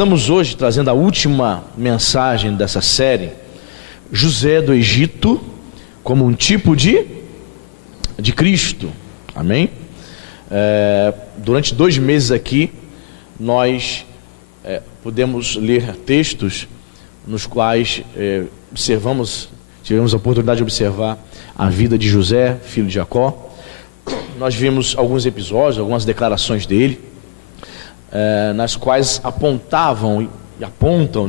Estamos hoje trazendo a última mensagem dessa série, José do Egito como um tipo de Cristo, amém? Durante 2 meses aqui, nós podemos ler textos nos quais tivemos a oportunidade de observar a vida de José, filho de Jacó. Nós vimos alguns episódios, algumas declarações dele, nas quais apontavam e apontam,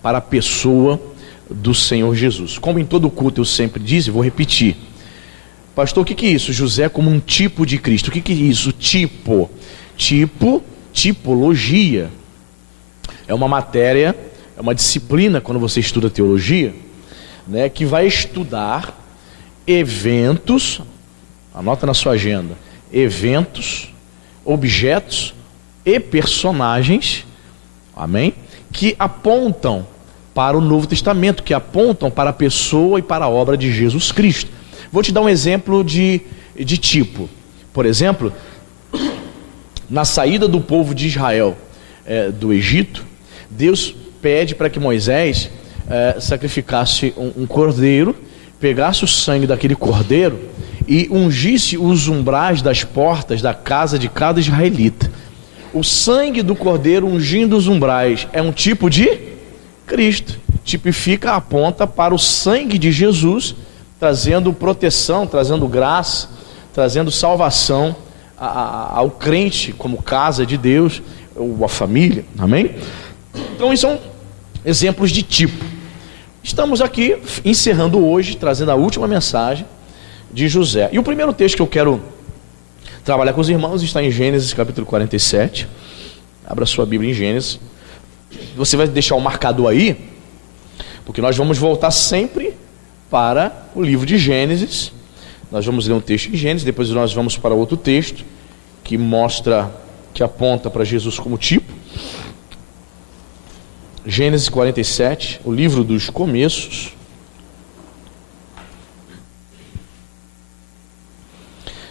para a pessoa do Senhor Jesus. Como em todo culto eu sempre disse, vou repetir: pastor, o que é isso? José como um tipo de Cristo. O que é isso? Tipologia é uma matéria, é uma disciplina quando você estuda teologia, que vai estudar eventos, anota na sua agenda, eventos, objetos e personagens, amém? Que apontam para o Novo Testamento, que apontam para a pessoa e para a obra de Jesus Cristo. Vou te dar um exemplo de tipo. Por exemplo, na saída do povo de Israel do Egito, Deus pede para que Moisés sacrificasse um cordeiro, pegasse o sangue daquele cordeiro e ungisse os umbrais das portas da casa de cada israelita. O sangue do cordeiro ungindo os umbrais é um tipo de Cristo, tipifica, aponta para o sangue de Jesus, trazendo proteção, trazendo graça, trazendo salvação ao crente como casa de Deus, ou a família, amém? Então, isso são exemplos de tipo. Estamos aqui encerrando hoje, trazendo a última mensagem de José. E o primeiro texto que eu quero trabalhar com os irmãos está em Gênesis capítulo 47. Abra sua Bíblia em Gênesis. Você vai deixar o marcador aí, porque nós vamos voltar sempre para o livro de Gênesis. Nós vamos ler um texto em Gênesis, depois nós vamos para outro texto que aponta para Jesus como tipo. Gênesis 47, o livro dos começos.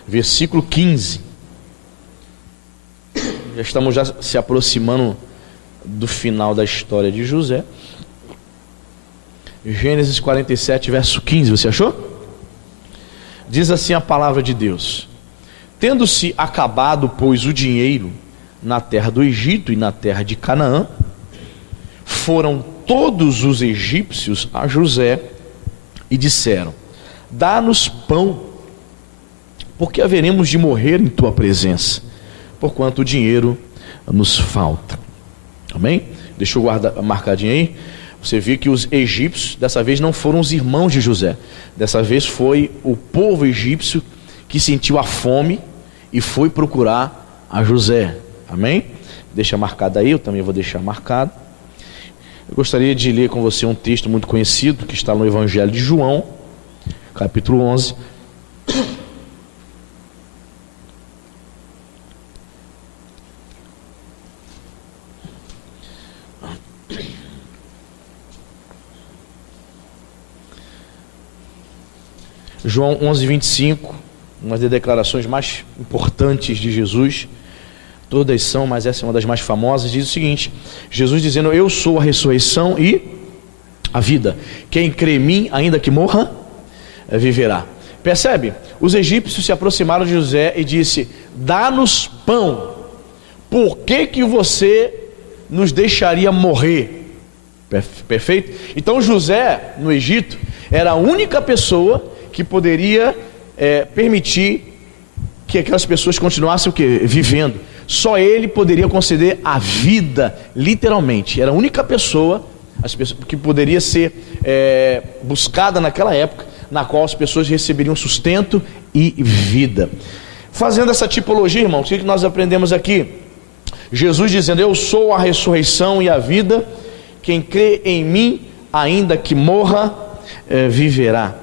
Versículo 15. Já estamos se aproximando do final da história de José. Gênesis 47, verso 15, você achou? Diz assim a palavra de Deus: tendo-se acabado, pois, o dinheiro na terra do Egito e na terra de Canaã, foram todos os egípcios a José e disseram: dá-nos pão, porque haveremos de morrer em tua presença, porquanto o dinheiro nos falta. Amém? Deixa eu guardar marcadinho aí. Você vê que os egípcios, dessa vez não foram os irmãos de José, dessa vez foi o povo egípcio que sentiu a fome e foi procurar a José. Amém? Deixa marcado aí, eu também vou deixar marcado. Eu gostaria de ler com você um texto muito conhecido que está no Evangelho de João, capítulo 11. João 11, 25, uma das declarações mais importantes de Jesus. Todas são, mas essa é uma das mais famosas. Diz o seguinte: Jesus dizendo: eu sou a ressurreição e a vida, quem crê em mim, ainda que morra, viverá. Percebe? Os egípcios se aproximaram de José e disse: dá-nos pão, por que você nos deixaria morrer? Perfeito? Então José, no Egito, era a única pessoa que poderia permitir que aquelas pessoas continuassem o quê? Vivendo. Só ele poderia conceder a vida, literalmente. Era a única pessoa que poderia ser buscada naquela época, na qual as pessoas receberiam sustento e vida. Fazendo essa tipologia, irmãos, o que nós aprendemos aqui? Jesus dizendo: eu sou a ressurreição e a vida, quem crê em mim, ainda que morra, viverá.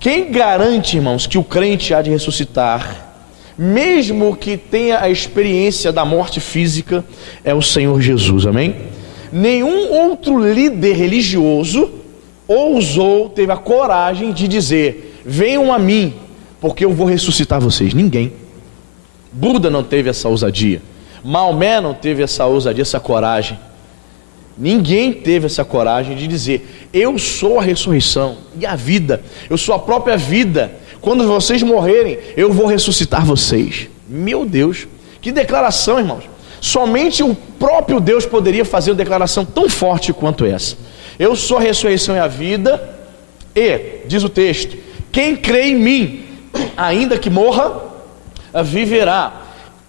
Quem garante, irmãos, que o crente há de ressuscitar, mesmo que tenha a experiência da morte física, é o Senhor Jesus, amém? Nenhum outro líder religioso teve a coragem de dizer: venham a mim, porque eu vou ressuscitar vocês. Ninguém. Buda não teve essa ousadia, Maomé não teve essa ousadia, essa coragem. Ninguém teve essa coragem de dizer: eu sou a ressurreição e a vida, eu sou a própria vida. Quando vocês morrerem, eu vou ressuscitar vocês. Meu Deus, que declaração, irmãos. Somente o próprio Deus poderia fazer uma declaração tão forte quanto essa. Eu sou a ressurreição e a vida, e, diz o texto, quem crê em mim, ainda que morra, viverá.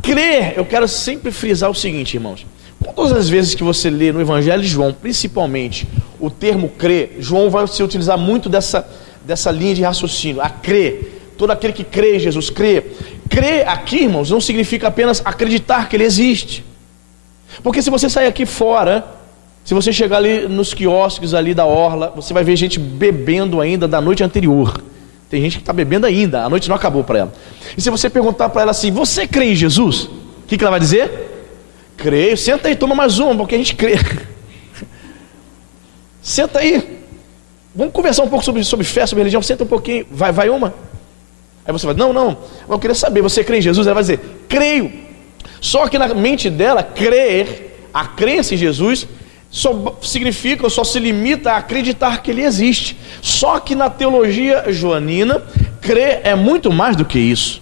Crer, eu quero sempre frisar o seguinte, irmãos. Todas as vezes que você lê no Evangelho de João, principalmente o termo crer, João vai se utilizar muito dessa linha de raciocínio, a crer. Todo aquele que crê em Jesus, crê. Crer aqui, irmãos, não significa apenas acreditar que Ele existe. Porque se você sair aqui fora, se você chegar ali nos quiosques ali da orla, você vai ver gente bebendo ainda da noite anterior. Tem gente que está bebendo ainda, a noite não acabou para ela. E se você perguntar para ela assim: você crê em Jesus? O que ela vai dizer? Creio. Senta aí, toma mais uma, porque a gente crê. Senta aí, vamos conversar um pouco sobre fé, sobre religião. Senta um pouquinho, vai uma. Aí você vai: não, eu queria saber, você crê em Jesus? Ela vai dizer: creio. Só que na mente dela, crer, a crença em Jesus só significa, ou só se limita a acreditar que Ele existe. Só que na teologia joanina, crer é muito mais do que isso.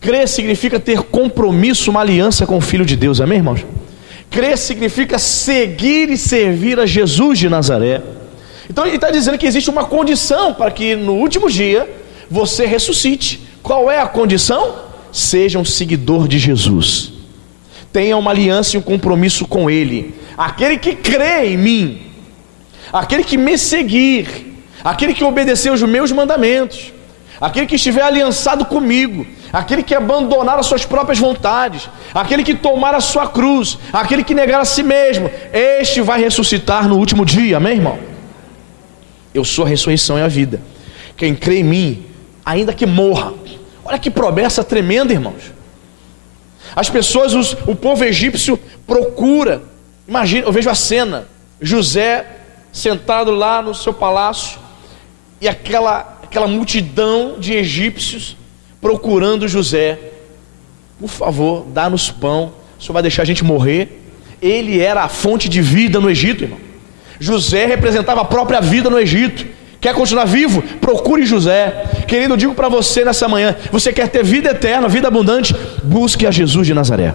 Crer significa ter compromisso, uma aliança com o Filho de Deus, amém, irmãos? Crer significa seguir e servir a Jesus de Nazaré. Então ele está dizendo que existe uma condição para que no último dia você ressuscite. Qual é a condição? Seja um seguidor de Jesus, tenha uma aliança e um compromisso com Ele. Aquele que crê em mim, aquele que me seguir, aquele que obedecer os meus mandamentos, aquele que estiver aliançado comigo, aquele que abandonar as suas próprias vontades, aquele que tomar a sua cruz, aquele que negar a si mesmo, este vai ressuscitar no último dia, amém, irmão? Eu sou a ressurreição e a vida. Quem crê em mim, ainda que morra. Olha que promessa tremenda, irmãos. As pessoas, o povo egípcio procura. Imagina, eu vejo a cena, José sentado lá no seu palácio, e aquela multidão de egípcios procurando José. Por favor, dá-nos pão, o senhor vai deixar a gente morrer? Ele era a fonte de vida no Egito, irmão. José representava a própria vida no Egito. Quer continuar vivo? Procure José. Querido, eu digo para você nessa manhã: você quer ter vida eterna, vida abundante? Busque a Jesus de Nazaré.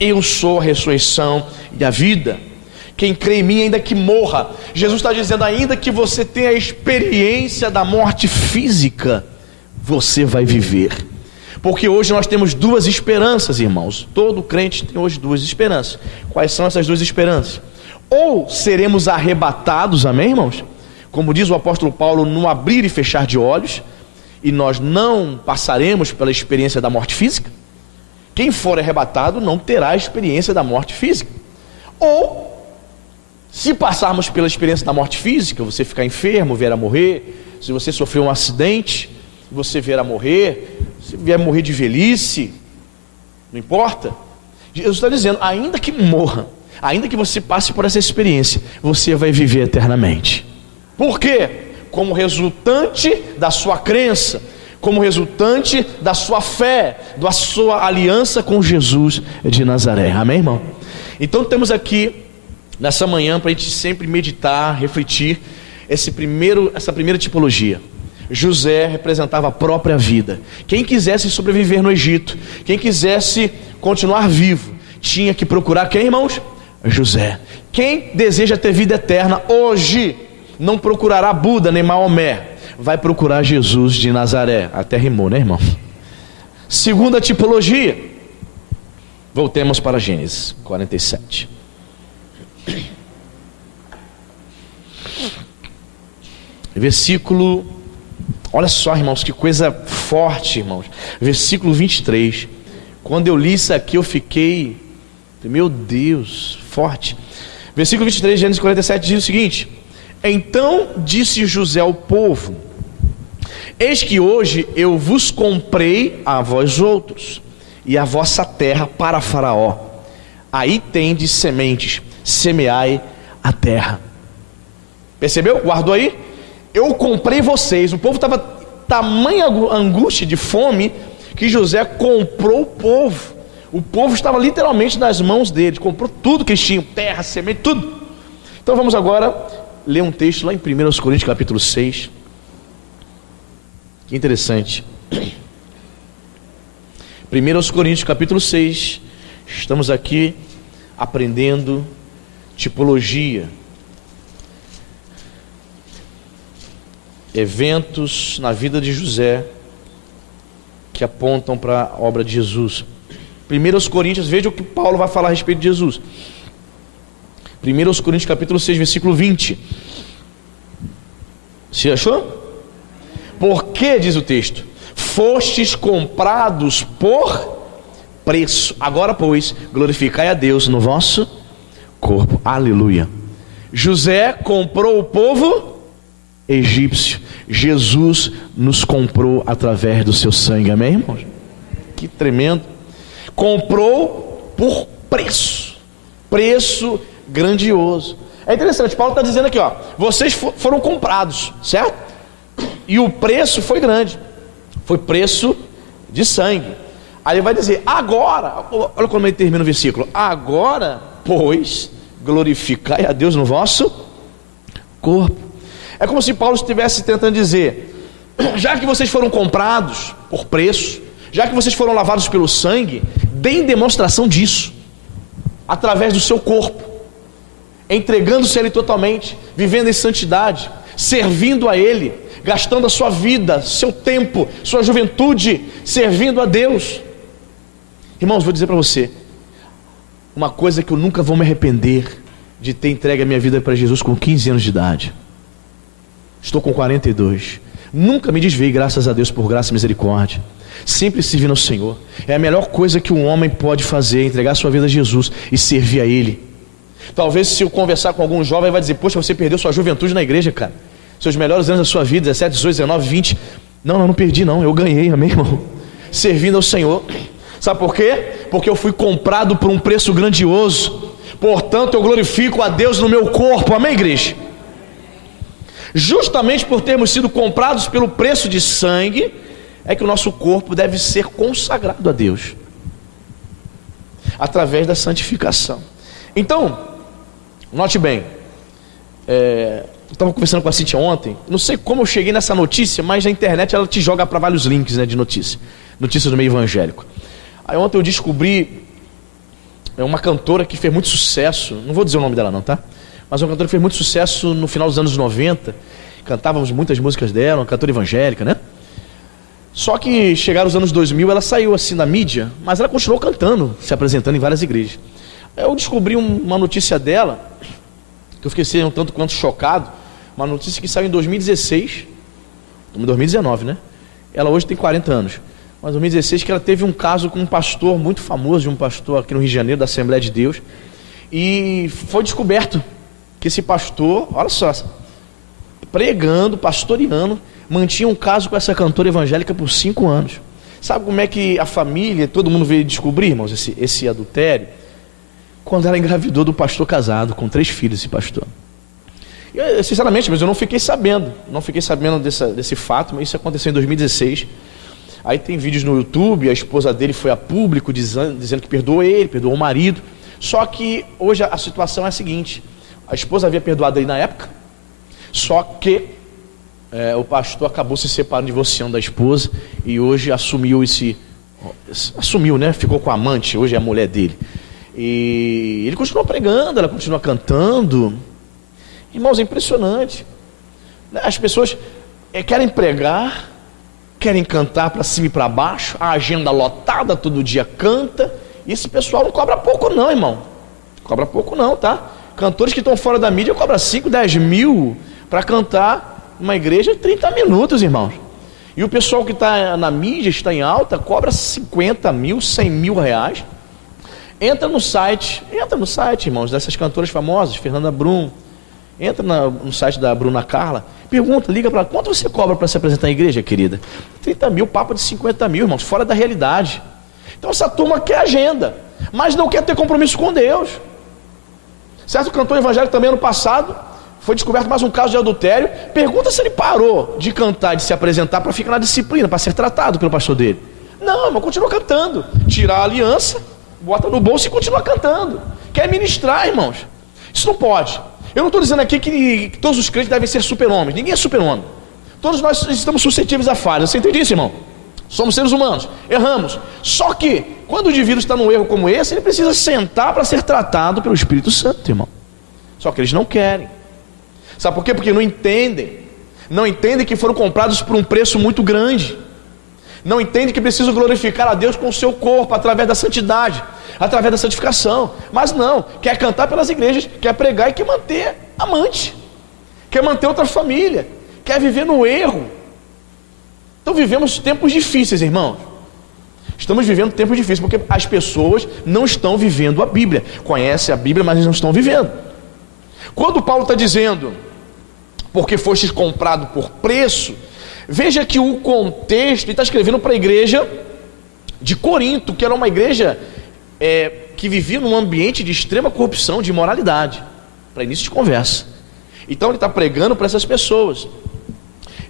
Eu sou a ressurreição e a vida. Quem crê em mim, ainda que morra. Jesus está dizendo: ainda que você tenha a experiência da morte física, você vai viver. Porque hoje nós temos duas esperanças, irmãos. Todo crente tem hoje duas esperanças. Quais são essas duas esperanças? Ou seremos arrebatados, amém, irmãos? Como diz o apóstolo Paulo, no abrir e fechar de olhos, e nós não passaremos pela experiência da morte física. Quem for arrebatado não terá a experiência da morte física. Ou, se passarmos pela experiência da morte física, você ficar enfermo, vier a morrer, se você sofreu um acidente, você vier a morrer, se vier a morrer de velhice, não importa. Jesus está dizendo: ainda que morra, ainda que você passe por essa experiência, você vai viver eternamente. Por quê? Como resultante da sua crença, como resultante da sua fé, da sua aliança com Jesus de Nazaré, amém, irmão? Então temos aqui nessa manhã para a gente sempre meditar, refletir essa primeira tipologia. José representava a própria vida. Quem quisesse sobreviver no Egito, quem quisesse continuar vivo, tinha que procurar quem, irmãos? José. Quem deseja ter vida eterna hoje não procurará Buda nem Maomé, vai procurar Jesus de Nazaré. Até rimou, né, irmão? Segunda tipologia. Voltemos para Gênesis 47. Versículo, olha só, irmãos, que coisa forte, irmãos. Versículo 23. Quando eu li isso aqui, eu fiquei, meu Deus, forte. Versículo 23, Gênesis 47 diz o seguinte: então disse José ao povo: eis que hoje eu vos comprei a vós outros e a vossa terra para Faraó. Aí tendes sementes, semeai a terra. Percebeu? Guardou aí? Eu comprei vocês. O povo estava tamanha angústia de fome que José comprou o povo. O povo estava literalmente nas mãos dele, comprou tudo que eles tinham, terra, semente, tudo. Então vamos agora ler um texto lá em 1 Coríntios capítulo 6. Que interessante. 1 Coríntios capítulo 6. Estamos aqui aprendendo tipologia. Eventos na vida de José que apontam para a obra de Jesus. 1 Coríntios, veja o que Paulo vai falar a respeito de Jesus. 1 Coríntios capítulo 6, versículo 20. Você achou? Porque, diz o texto, fostes comprados por preço. Agora, pois, glorificai a Deus no vosso corpo. Aleluia. José comprou o povo egípcio. Jesus nos comprou através do seu sangue. Amém, irmãos? Que tremendo. Comprou por preço. Preço grandioso. É interessante, Paulo está dizendo aqui, ó, vocês foram comprados, certo? E o preço foi grande. Foi preço de sangue. Aí ele vai dizer, agora, olha como ele termina o versículo. Agora, pois, glorificai a Deus no vosso corpo. É como se Paulo estivesse tentando dizer, já que vocês foram comprados por preço, já que vocês foram lavados pelo sangue, deem demonstração disso, através do seu corpo, entregando-se a Ele totalmente, vivendo em santidade, servindo a Ele, gastando a sua vida, seu tempo, sua juventude, servindo a Deus. Irmãos, vou dizer para você, uma coisa que eu nunca vou me arrepender de ter entregue a minha vida para Jesus com 15 anos de idade. Estou com 42. Nunca me desviei, graças a Deus, por graça e misericórdia. Sempre servindo ao Senhor. É a melhor coisa que um homem pode fazer, entregar sua vida a Jesus e servir a Ele. Talvez se eu conversar com algum jovem, vai dizer, poxa, você perdeu sua juventude na igreja, cara. Seus melhores anos da sua vida, 17, 18, 19, 20. Não perdi não, eu ganhei, amém, irmão? Servindo ao Senhor. Sabe por quê? Porque eu fui comprado por um preço grandioso. Portanto, eu glorifico a Deus no meu corpo, amém, igreja? Justamente por termos sido comprados pelo preço de sangue, é que o nosso corpo deve ser consagrado a Deus, através da santificação. Então, note bem, eu estava conversando com a Cíntia ontem, não sei como eu cheguei nessa notícia, mas na internet ela te joga para vários links, né, de notícias do meio evangélico. Aí ontem eu descobri uma cantora que fez muito sucesso, não vou dizer o nome dela não, tá? Mas uma cantora que fez muito sucesso no final dos anos 90, cantávamos muitas músicas dela, uma cantora evangélica, né? Só que chegaram os anos 2000, ela saiu assim da mídia, mas ela continuou cantando, se apresentando em várias igrejas. Eu descobri uma notícia dela, que eu fiquei um tanto quanto chocado, uma notícia que saiu em 2016, em 2019, né? Ela hoje tem 40 anos, mas em 2016 que ela teve um caso com um pastor muito famoso, de um pastor aqui no Rio de Janeiro, da Assembleia de Deus, e foi descoberto que esse pastor, olha só, pregando, pastoreando, mantinha um caso com essa cantora evangélica por 5 anos. Sabe como é que a família, todo mundo veio descobrir, irmãos, esse adultério? Quando ela engravidou do pastor casado, com 3 filhos, esse pastor. Eu, sinceramente, mas eu não fiquei sabendo desse fato, mas isso aconteceu em 2016. Aí tem vídeos no YouTube, a esposa dele foi a público dizendo que perdoou ele, perdoou o marido. Só que hoje a situação é a seguinte: a esposa havia perdoado ele na época, só que o pastor acabou se separando, divorciando da esposa, e hoje assumiu, né? Ficou com a amante, hoje é a mulher dele. E ele continua pregando, ela continua cantando. Irmãos, é impressionante. As pessoas querem pregar, querem cantar para cima e para baixo, a agenda lotada, todo dia canta, e esse pessoal não cobra pouco não, irmão. Cobra pouco não, tá? Cantores que estão fora da mídia cobram 5, 10 mil para cantar uma igreja 30 minutos, irmãos. E o pessoal que está na mídia, está em alta, cobra 50 mil, 100 mil reais. Entra no site, irmãos, dessas cantoras famosas, Fernanda Brum. Entra no site da Bruna Carla, pergunta, liga para ela, quanto você cobra para se apresentar na igreja, querida? 30 mil, papo de 50 mil, irmãos, fora da realidade. Então essa turma quer agenda, mas não quer ter compromisso com Deus. Certo cantor evangélico também ano passado, foi descoberto mais um caso de adultério. Pergunta se ele parou de cantar, de se apresentar para ficar na disciplina, para ser tratado pelo pastor dele. Não, irmão, continua cantando. Tirar a aliança, bota no bolso e continua cantando. Quer ministrar, irmãos. Isso não pode. Eu não estou dizendo aqui que todos os crentes devem ser super-homens. Ninguém é super-homem. Todos nós estamos suscetíveis a falhas. Você entende isso, irmão? Somos seres humanos, erramos. Só que, quando o indivíduo está num erro como esse, ele precisa sentar para ser tratado pelo Espírito Santo, irmão. Só que eles não querem. Sabe por quê? Porque não entendem. Não entendem que foram comprados por um preço muito grande. Não entendem que precisam glorificar a Deus com o seu corpo, através da santidade, através da santificação. Mas não, quer cantar pelas igrejas, quer pregar e quer manter amante, quer manter outra família, quer viver no erro. Então vivemos tempos difíceis, irmãos. Estamos vivendo tempos difíceis, porque as pessoas não estão vivendo a Bíblia. Conhecem a Bíblia, mas não estão vivendo. Quando Paulo está dizendo, porque fostes comprado por preço, veja que o contexto, ele está escrevendo para a igreja de Corinto, que era uma igreja que vivia num ambiente de extrema corrupção, de imoralidade, para início de conversa. Então ele está pregando para essas pessoas.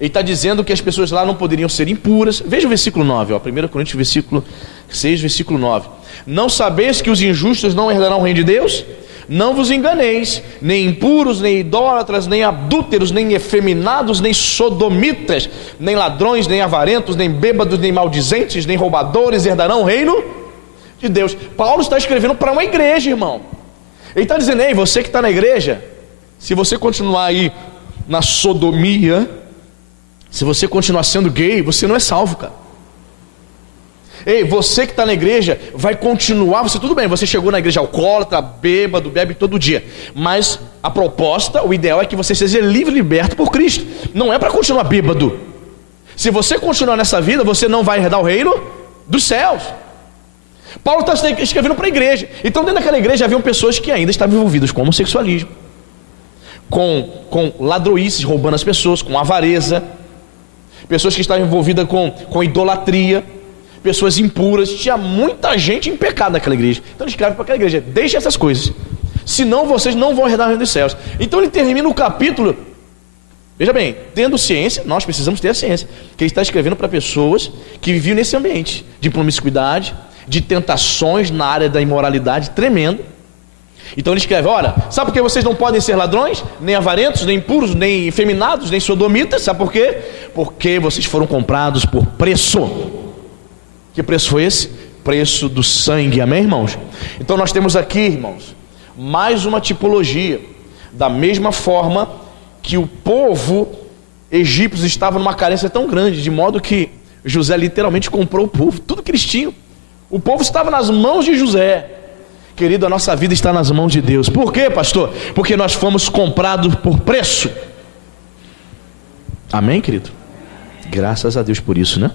Ele está dizendo que as pessoas lá não poderiam ser impuras. Veja o versículo 9, 1 Coríntios, versículo 6, versículo 9. Não sabeis que os injustos não herdarão o reino de Deus? Não vos enganeis, nem impuros, nem idólatras, nem adúlteros, nem efeminados, nem sodomitas, nem ladrões, nem avarentos, nem bêbados, nem maldizentes, nem roubadores herdarão o reino de Deus. Paulo está escrevendo para uma igreja, irmão. Ele está dizendo, ei, você que está na igreja, se você continuar aí na sodomia, se você continuar sendo gay, você não é salvo, cara. Ei, você que está na igreja, vai continuar, tudo bem, você chegou na igreja alcoólatra, bêbado, bebe todo dia, mas a proposta, o ideal é que você seja livre e liberto por Cristo. Não é para continuar bêbado. Se você continuar nessa vida, você não vai herdar o reino dos céus. Paulo está escrevendo para a igreja. Então dentro daquela igreja haviam pessoas que ainda estavam envolvidas com homossexualismo, com ladroices, roubando as pessoas, com avareza, pessoas que estavam envolvidas com idolatria, pessoas impuras. Tinha muita gente em pecado naquela igreja. Então ele escreve para aquela igreja, deixe essas coisas, senão vocês não vão herdar o reino dos céus. Então ele termina o capítulo, veja bem, tendo ciência, nós precisamos ter a ciência, que ele está escrevendo para pessoas que viviam nesse ambiente de promiscuidade, de tentações na área da imoralidade tremenda. Então ele escreve, olha, sabe por que vocês não podem ser ladrões, nem avarentos, nem impuros, nem efeminados, nem sodomitas? Sabe por quê? Porque vocês foram comprados por preço. Que preço foi esse? Preço do sangue, amém, irmãos? Então nós temos aqui, irmãos, mais uma tipologia. Da mesma forma que o povo egípcio estava numa carência tão grande, de modo que José literalmente comprou o povo, tudo que eles tinham. O povo estava nas mãos de José. Querido, a nossa vida está nas mãos de Deus. Por quê, pastor? Porque nós fomos comprados por preço. Amém, querido? Graças a Deus por isso, né?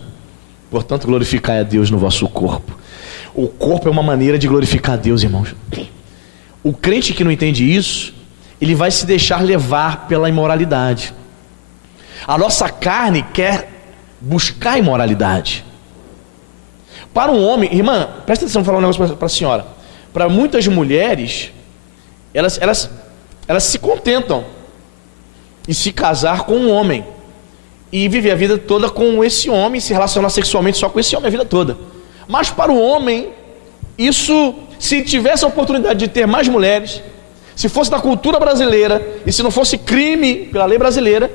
Portanto, glorificai a Deus no vosso corpo. O corpo é uma maneira de glorificar a Deus, irmãos. O crente que não entende isso, ele vai se deixar levar pela imoralidade. A nossa carne quer buscar a imoralidade. Para um homem, irmã, presta atenção, vou falar um negócio para a senhora. Para muitas mulheres, elas se contentam em se casar com um homem e viver a vida toda com esse homem, se relacionar sexualmente só com esse homem a vida toda. Mas para o homem, isso, se tivesse a oportunidade de ter mais mulheres, se fosse da cultura brasileira, e se não fosse crime pela lei brasileira,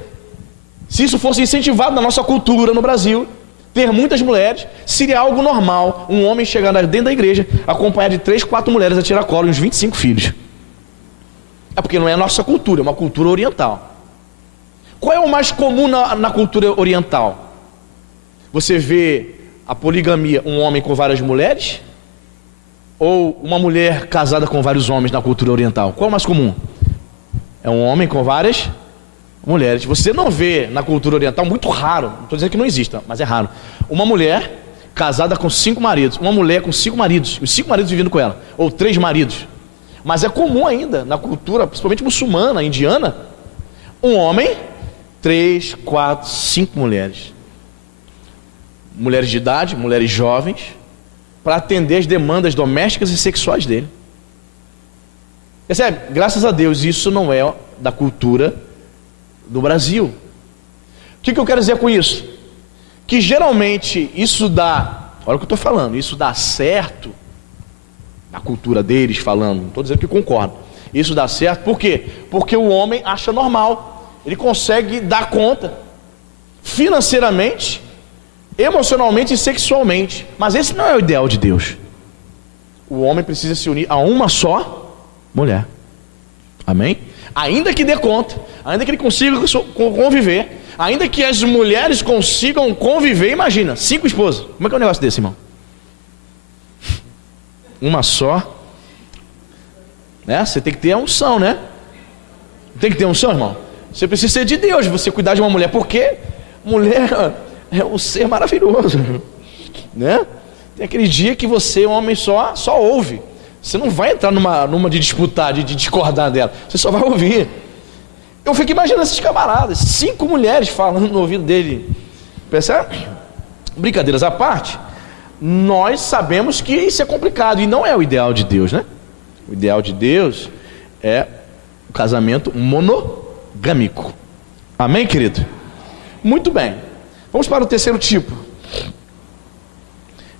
se isso fosse incentivado na nossa cultura no Brasil, ter muitas mulheres, seria algo normal. Um homem chegar dentro da igreja, acompanhado de 3, 4 mulheres a tirar colo e uns 25 filhos. É porque não é a nossa cultura, é uma cultura oriental. Qual é o mais comum na cultura oriental? Você vê a poligamia, um homem com várias mulheres? Ou uma mulher casada com vários homens na cultura oriental? Qual é o mais comum? É um homem com várias mulheres. Você não vê na cultura oriental, muito raro, não estou dizendo que não exista, mas é raro, uma mulher casada com 5 maridos, uma mulher com 5 maridos, os 5 maridos vivendo com ela, ou 3 maridos. Mas é comum ainda na cultura, principalmente muçulmana, indiana, um homem, 3, 4, 5 mulheres. Mulheres de idade, mulheres jovens, para atender as demandas domésticas e sexuais dele. Percebe? Graças a Deus, isso não é da cultura do Brasil. O que eu quero dizer com isso? Que geralmente isso dá, olha o que eu estou falando, isso dá certo Na cultura deles falando, não estou dizendo que concordo. Isso dá certo, por quê? Porque o homem acha normal, ele consegue dar conta, financeiramente, emocionalmente e sexualmente. Mas esse não é o ideal de Deus. O homem precisa se unir a uma só mulher. Amém? Ainda que dê conta, ainda que ele consiga conviver, ainda que as mulheres consigam conviver, imagina, 5 esposas. Como é que é um negócio desse, irmão? Uma só, né? Você tem que ter a unção, né? Tem que ter unção, irmão. Você precisa ser de Deus, você cuidar de uma mulher, porque mulher é um ser maravilhoso, né? Tem aquele dia que você, homem, só ouve. Você não vai entrar numa de disputar, de discordar dela. Você só vai ouvir. Eu fico imaginando esses camaradas, 5 mulheres falando no ouvido dele. Percebe? Brincadeiras à parte, nós sabemos que isso é complicado e não é o ideal de Deus, né? O ideal de Deus é o casamento monogâmico. Amém, querido? Muito bem. Vamos para o terceiro tipo.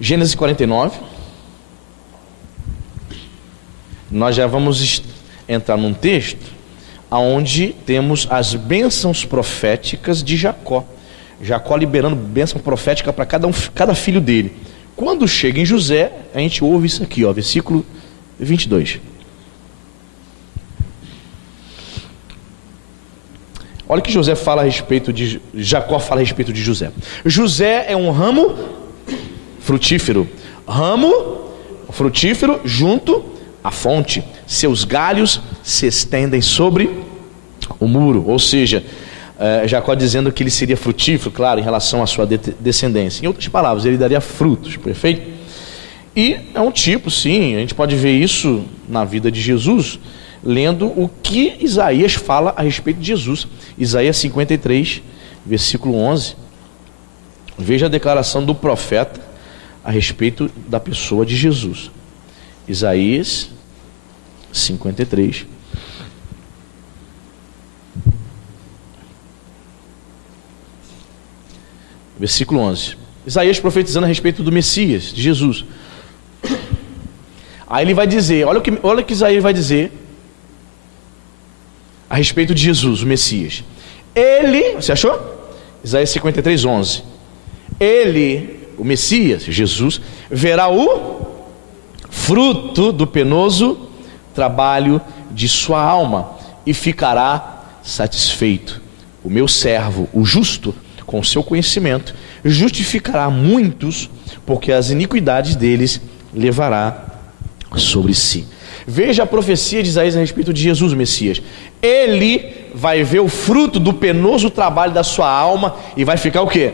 Gênesis 49. Nós já vamos entrar num texto onde temos as bênçãos proféticas de Jacó. Jacó liberando bênção profética para cada filho dele. Quando chega em José, a gente ouve isso aqui, ó, versículo 22. Olha o que José fala a respeito de Jacó fala a respeito de José. José é um ramo frutífero. Ramo frutífero junto à fonte. Seus galhos se estendem sobre o muro. Ou seja, Jacó dizendo que ele seria frutífero, claro, em relação à sua descendência. Em outras palavras, ele daria frutos, perfeito? E é um tipo, sim, a gente pode ver isso na vida de Jesus, lendo o que Isaías fala a respeito de Jesus. Isaías 53, versículo 11. Veja a declaração do profeta a respeito da pessoa de Jesus. Isaías 53. Versículo 11. Isaías profetizando a respeito do Messias, de Jesus. Aí ele vai dizer, olha o que Isaías vai dizer a respeito de Jesus, o Messias. Ele, você achou? Isaías 53, 11. Ele, o Messias, Jesus, verá o fruto do penoso trabalho de sua alma e ficará satisfeito. O meu servo, o justo, com o seu conhecimento, justificará muitos, porque as iniquidades deles levará sobre si. Veja a profecia de Isaías a respeito de Jesus, o Messias. Ele vai ver o fruto do penoso trabalho da sua alma e vai ficar o quê?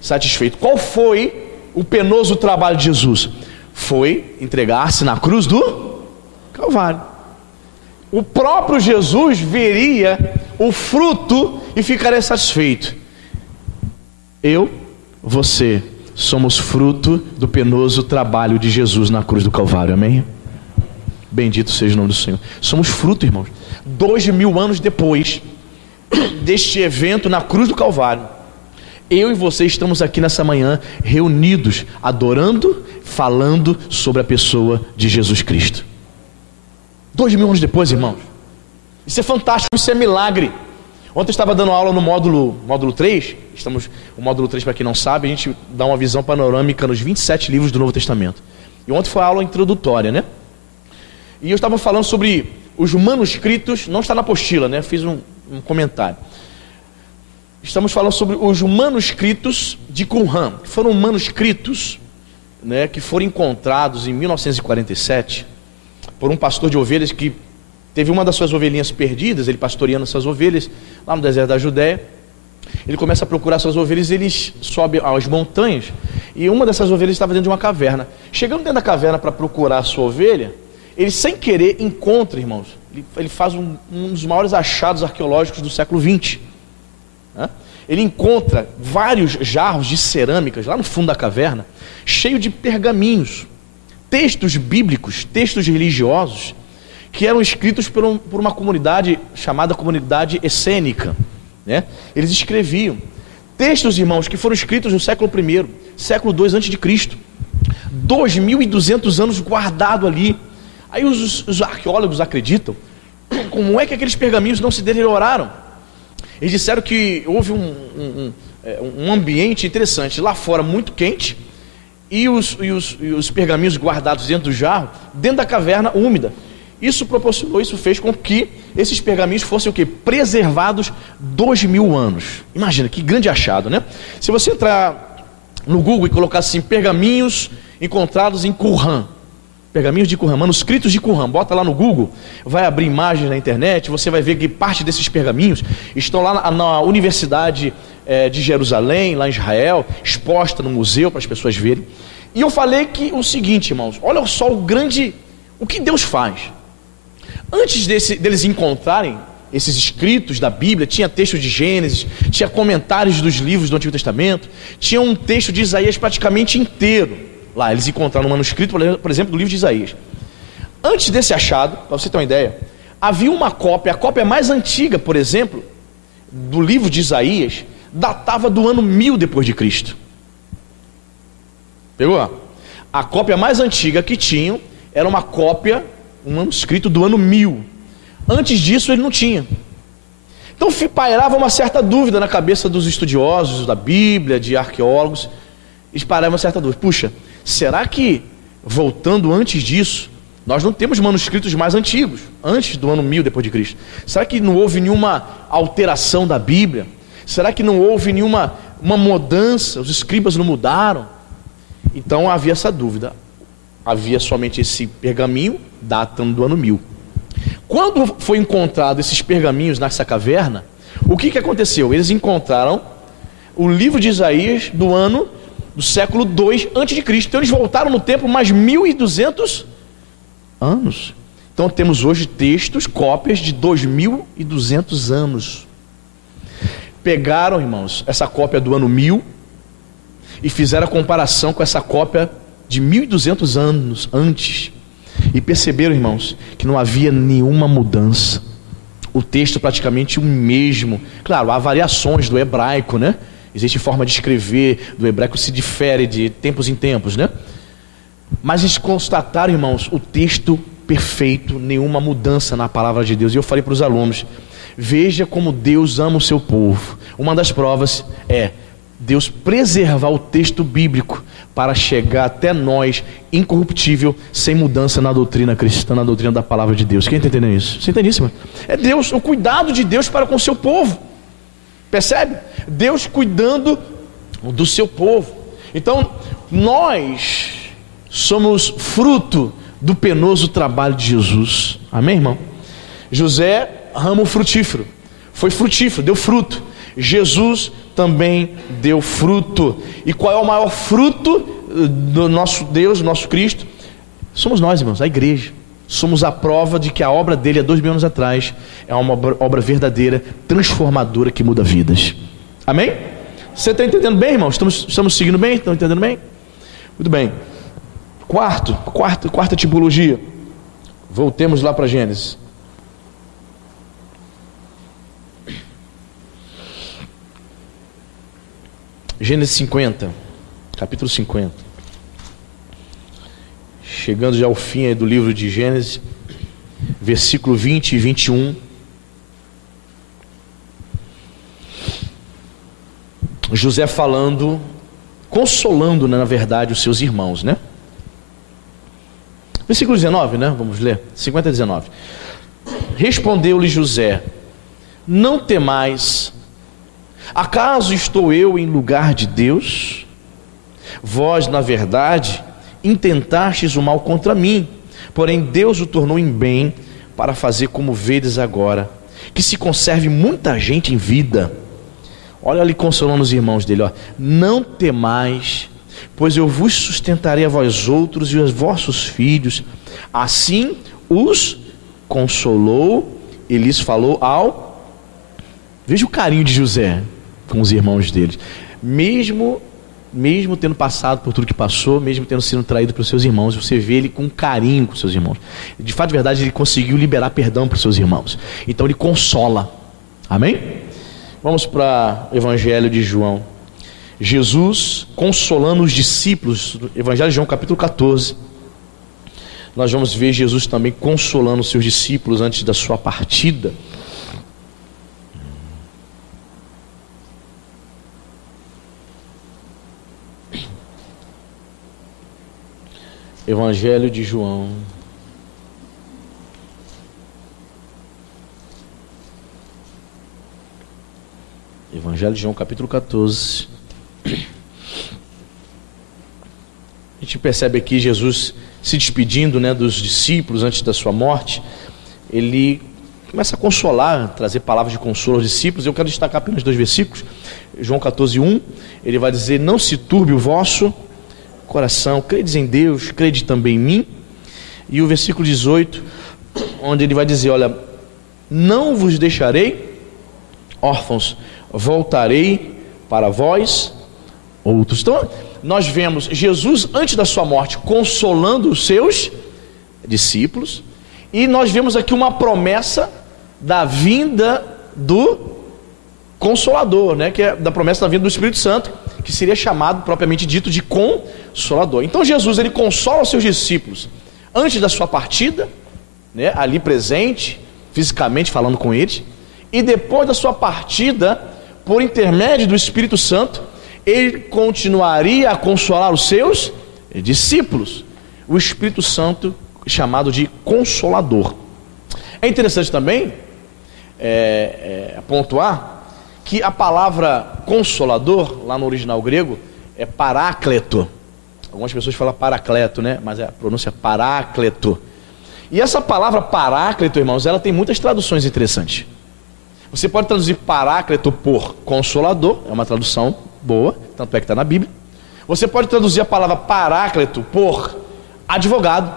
Satisfeito. Qual foi o penoso trabalho de Jesus? Foi entregar-se na cruz do Calvário. O próprio Jesus veria o fruto e ficaria satisfeito. Eu, você, somos fruto do penoso trabalho de Jesus na cruz do Calvário, amém? Bendito seja o nome do Senhor. Somos fruto, irmãos. 2000 anos depois deste evento na cruz do Calvário, eu e você estamos aqui nessa manhã reunidos, adorando, falando sobre a pessoa de Jesus Cristo. 2000 anos depois, irmãos, isso é fantástico, isso é milagre. Ontem eu estava dando aula no módulo 3, o módulo 3, para quem não sabe, a gente dá uma visão panorâmica nos 27 livros do Novo Testamento. E ontem foi a aula introdutória, né? E eu estava falando sobre os manuscritos, não está na apostila, né? Fiz um comentário. Estamos falando sobre os manuscritos de Qumran, que foram manuscritos, né, que foram encontrados em 1947 por um pastor de ovelhas que teve uma das suas ovelhinhas perdidas, ele pastoreando essas ovelhas lá no deserto da Judéia. Ele começa a procurar suas ovelhas, ele sobe às montanhas e uma dessas ovelhas estava dentro de uma caverna. Chegando dentro da caverna para procurar a sua ovelha, ele sem querer encontra, irmãos, ele faz um dos maiores achados arqueológicos do século XX. Ele encontra vários jarros de cerâmicas lá no fundo da caverna, cheio de pergaminhos, textos bíblicos, textos religiosos, que eram escritos por uma comunidade chamada comunidade essênica, né? Eles escreviam textos, irmãos, que foram escritos no século I, século II a.C., 2200 anos guardado ali, Aí os arqueólogos acreditam, como é que aqueles pergaminhos não se deterioraram? Eles disseram que houve um ambiente interessante, lá fora muito quente, e os pergaminhos guardados dentro do jarro, dentro da caverna úmida. Isso fez com que esses pergaminhos fossem o quê? Preservados 2000 anos. Imagina, que grande achado, né? Se você entrar no Google e colocar assim, pergaminhos encontrados em Qumran, pergaminhos de Qumran, manuscritos de Qumran, bota lá no Google, vai abrir imagens na internet, você vai ver que parte desses pergaminhos estão lá na Universidade de Jerusalém, lá em Israel, exposta no museu para as pessoas verem. E eu falei que o seguinte, irmãos, olha só o que Deus faz. Antes deles encontrarem esses escritos da Bíblia, tinha texto de Gênesis, tinha comentários dos livros do Antigo Testamento, tinha um texto de Isaías praticamente inteiro. Lá, eles encontraram um manuscrito, por exemplo, do livro de Isaías. Antes desse achado, para você ter uma ideia, havia uma cópia, a cópia mais antiga, por exemplo, do livro de Isaías, datava do ano 1000 depois de Cristo. Pegou? A cópia mais antiga que tinham era uma cópia, um manuscrito do ano 1000. Antes disso ele não tinha. Então pairava uma certa dúvida na cabeça dos estudiosos da Bíblia, de arqueólogos. Eles pairavam uma certa dúvida. Puxa, será que, voltando antes disso, nós não temos manuscritos mais antigos, antes do ano 1000 depois de Cristo? Será que não houve nenhuma alteração da Bíblia? Será que não houve nenhuma mudança? Os escribas não mudaram? Então havia essa dúvida. Havia somente esse pergaminho datando do ano 1000. Quando foi encontrado esses pergaminhos nessa caverna, o que aconteceu? Eles encontraram o livro de Isaías do século 2 antes de Cristo. Então eles voltaram no tempo mais 1200 anos. Então temos hoje textos, cópias de 2200 anos. Pegaram, irmãos, essa cópia do ano 1000 e fizeram a comparação com essa cópia de 1200 anos antes. E perceberam, irmãos, que não havia nenhuma mudança. O texto praticamente o mesmo. Claro, há variações do hebraico, né? Existe forma de escrever do hebraico, se difere de tempos em tempos, né? Mas eles constataram, irmãos, o texto perfeito, nenhuma mudança na palavra de Deus. E eu falei para os alunos, veja como Deus ama o seu povo. Uma das provas é Deus preservar o texto bíblico para chegar até nós incorruptível, sem mudança na doutrina cristã, na doutrina da palavra de Deus. Quem está entendendo isso? Você entende isso, mano? É Deus, o cuidado de Deus para com o seu povo. Percebe? Deus cuidando do seu povo. Então, nós somos fruto do penoso trabalho de Jesus. Amém, irmão? José, ramo frutífero, foi frutífero, deu fruto. Jesus também deu fruto. E qual é o maior fruto do nosso Deus, do nosso Cristo? Somos nós, irmãos, a igreja. Somos a prova de que a obra dele há 2000 anos atrás é uma obra verdadeira, transformadora, que muda vidas. Amém? Você está entendendo bem, irmãos? Estamos seguindo bem? Estão entendendo bem? Muito bem. Quarta tipologia. Voltemos lá para Gênesis. Gênesis 50, capítulo 50. Chegando já ao fim aí do livro de Gênesis, versículo 20 e 21. José falando, consolando, né, na verdade, os seus irmãos, né? Versículo 19, né? Vamos ler. 50 e 19. Respondeu-lhe José: não temais, acaso estou eu em lugar de Deus? Vós, na verdade, intentastes o mal contra mim, porém Deus o tornou em bem, para fazer como vedes agora, que se conserve muita gente em vida. Olha ali consolando os irmãos dele, ó. Não temais, pois eu vos sustentarei a vós outros e aos vossos filhos. Assim os consolou e lhes falou ao... Veja o carinho de José com os irmãos dele. Mesmo tendo passado por tudo que passou, mesmo tendo sido traído pelos seus irmãos, você vê ele com carinho com seus irmãos. De fato, de verdade, ele conseguiu liberar perdão para os seus irmãos. Então ele consola. Amém? Vamos para o Evangelho de João. Jesus consolando os discípulos, Evangelho de João, capítulo 14, nós vamos ver Jesus também consolando os seus discípulos antes da sua partida. Evangelho de João. Evangelho de João, capítulo 14. A gente percebe aqui Jesus se despedindo, né, dos discípulos antes da sua morte. Ele começa a consolar, trazer palavras de consolo aos discípulos. Eu quero destacar apenas 2 versículos. João 14:1, ele vai dizer: não se turbe o vosso coração, credes em Deus, crede também em mim. E o versículo 18, onde ele vai dizer: olha, não vos deixarei órfãos, voltarei para vós outros. Então nós vemos Jesus antes da sua morte consolando os seus discípulos, e nós vemos aqui uma promessa da vinda do Consolador, né? Que é da promessa da vinda do Espírito Santo, que seria chamado propriamente dito de Consolador. Então Jesus, ele consola os seus discípulos antes da sua partida, né? Ali presente, fisicamente falando com eles, e depois da sua partida, por intermédio do Espírito Santo, ele continuaria a consolar os seus discípulos. O Espírito Santo chamado de Consolador. É interessante também pontuar que a palavra Consolador, lá no original grego, é Parácleto. Algumas pessoas falam Paracleto, né? Mas a pronúncia é Parácleto. E essa palavra Parácleto, irmãos, ela tem muitas traduções interessantes. Você pode traduzir Parácleto por Consolador, é uma tradução boa, tanto é que está na Bíblia. Você pode traduzir a palavra Parácleto por advogado,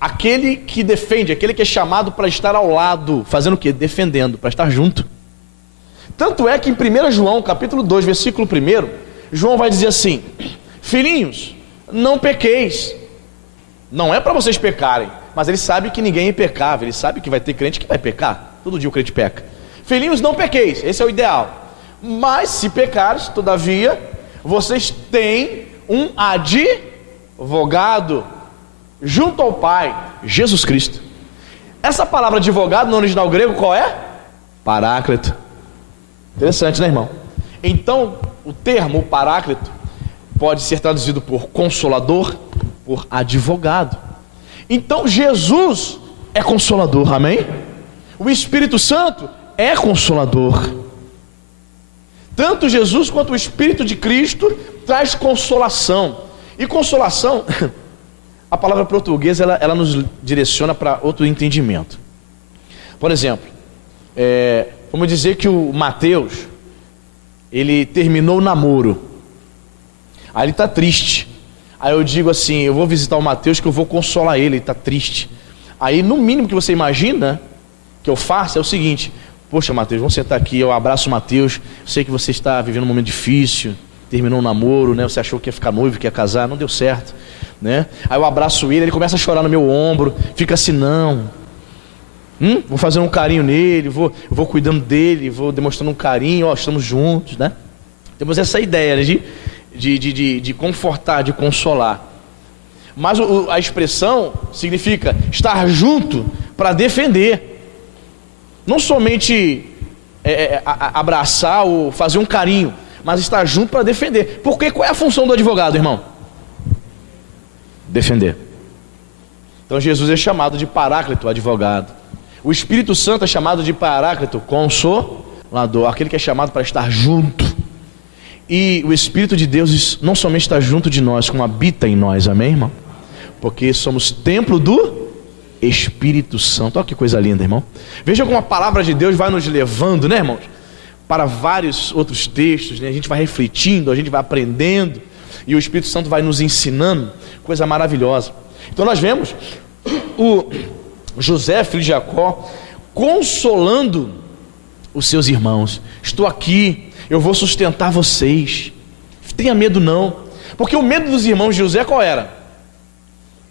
aquele que defende, aquele que é chamado para estar ao lado, fazendo o quê? Defendendo, para estar junto. Tanto é que em 1 João, capítulo 2, versículo 1, João vai dizer assim: filhinhos, não pequeis. Não é para vocês pecarem, mas ele sabe que ninguém é impecável, ele sabe que vai ter crente que vai pecar, todo dia o crente peca. Filhinhos, não pequeis, esse é o ideal. Mas se pecares, todavia, vocês têm um advogado junto ao Pai, Jesus Cristo. Essa palavra advogado no original grego qual é? Paráclito. Interessante, né, irmão? Então, o termo Paráclito pode ser traduzido por Consolador, por advogado. Então, Jesus é Consolador, amém? O Espírito Santo é Consolador. Tanto Jesus quanto o Espírito de Cristo traz consolação. E consolação, a palavra portuguesa, ela nos direciona para outro entendimento. Por exemplo, vamos dizer que o Mateus, ele terminou o namoro. Aí ele está triste. Aí eu digo assim: eu vou visitar o Mateus que eu vou consolar ele está triste. Aí no mínimo que você imagina que eu faço é o seguinte: poxa, Mateus, vamos sentar aqui, eu abraço o Mateus, eu sei que você está vivendo um momento difícil, terminou o namoro, né? Você achou que ia ficar noivo, que ia casar, não deu certo, né? Aí eu abraço ele começa a chorar no meu ombro, fica assim: não, vou fazer um carinho nele, vou cuidando dele, vou demonstrando um carinho, ó, estamos juntos, né? Temos essa ideia, né, de confortar, de consolar. Mas a expressão significa estar junto para defender, não somente abraçar ou fazer um carinho, mas estar junto para defender. Porque qual é a função do advogado, irmão? Defender. Então Jesus é chamado de Paráclito, advogado. O Espírito Santo é chamado de Paráclito, Consolador, aquele que é chamado para estar junto. E o Espírito de Deus não somente está junto de nós, como habita em nós, amém, irmão? Porque somos templo do Espírito Santo. Olha que coisa linda, irmão. Veja como a palavra de Deus vai nos levando, né, irmãos, para vários outros textos, né? A gente vai refletindo, a gente vai aprendendo, e o Espírito Santo vai nos ensinando, coisa maravilhosa. Então nós vemos o José, filho de Jacó, consolando os seus irmãos: estou aqui, eu vou sustentar vocês, tenha medo não. Porque o medo dos irmãos de José qual era?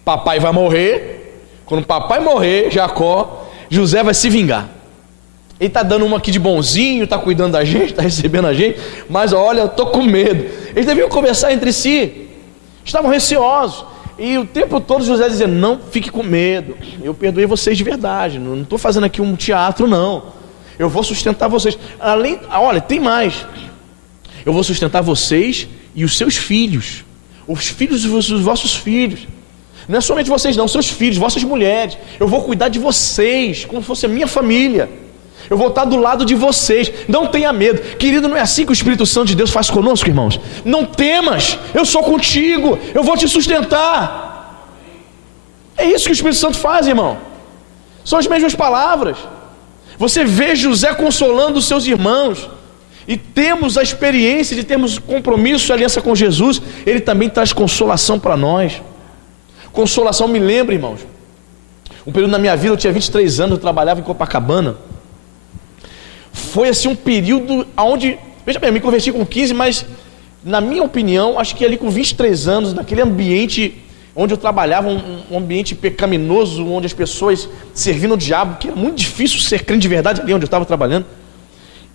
Papai vai morrer, quando papai morrer, Jacó, José vai se vingar. Ele está dando uma aqui de bonzinho, está cuidando da gente, está recebendo a gente, mas olha, eu estou com medo. Eles deviam conversar entre si, estavam receosos. E o tempo todo José dizia, não fique com medo, eu perdoei vocês de verdade, não estou fazendo aqui um teatro não, eu vou sustentar vocês. Olha, tem mais, eu vou sustentar vocês e os seus filhos, os filhos dos vossos filhos. Não é somente vocês não, seus filhos, vossas mulheres. Eu vou cuidar de vocês, como se fosse a minha família. Eu vou estar do lado de vocês. Não tenha medo. Querido, não é assim que o Espírito Santo de Deus faz conosco, irmãos? Não temas, eu sou contigo, eu vou te sustentar. É isso que o Espírito Santo faz, irmão. São as mesmas palavras. Você vê José consolando os seus irmãos. E temos a experiência de termos compromisso e aliança com Jesus. Ele também traz consolação para nós. Consolação, me lembra, irmãos, um período na minha vida, eu tinha 23 anos, eu trabalhava em Copacabana. Foi assim um período onde, veja bem, eu me converti com 15, mas na minha opinião, acho que ali com 23 anos, naquele ambiente onde eu trabalhava, um ambiente pecaminoso, onde as pessoas servindo o diabo, que era muito difícil ser crente de verdade ali onde eu estava trabalhando.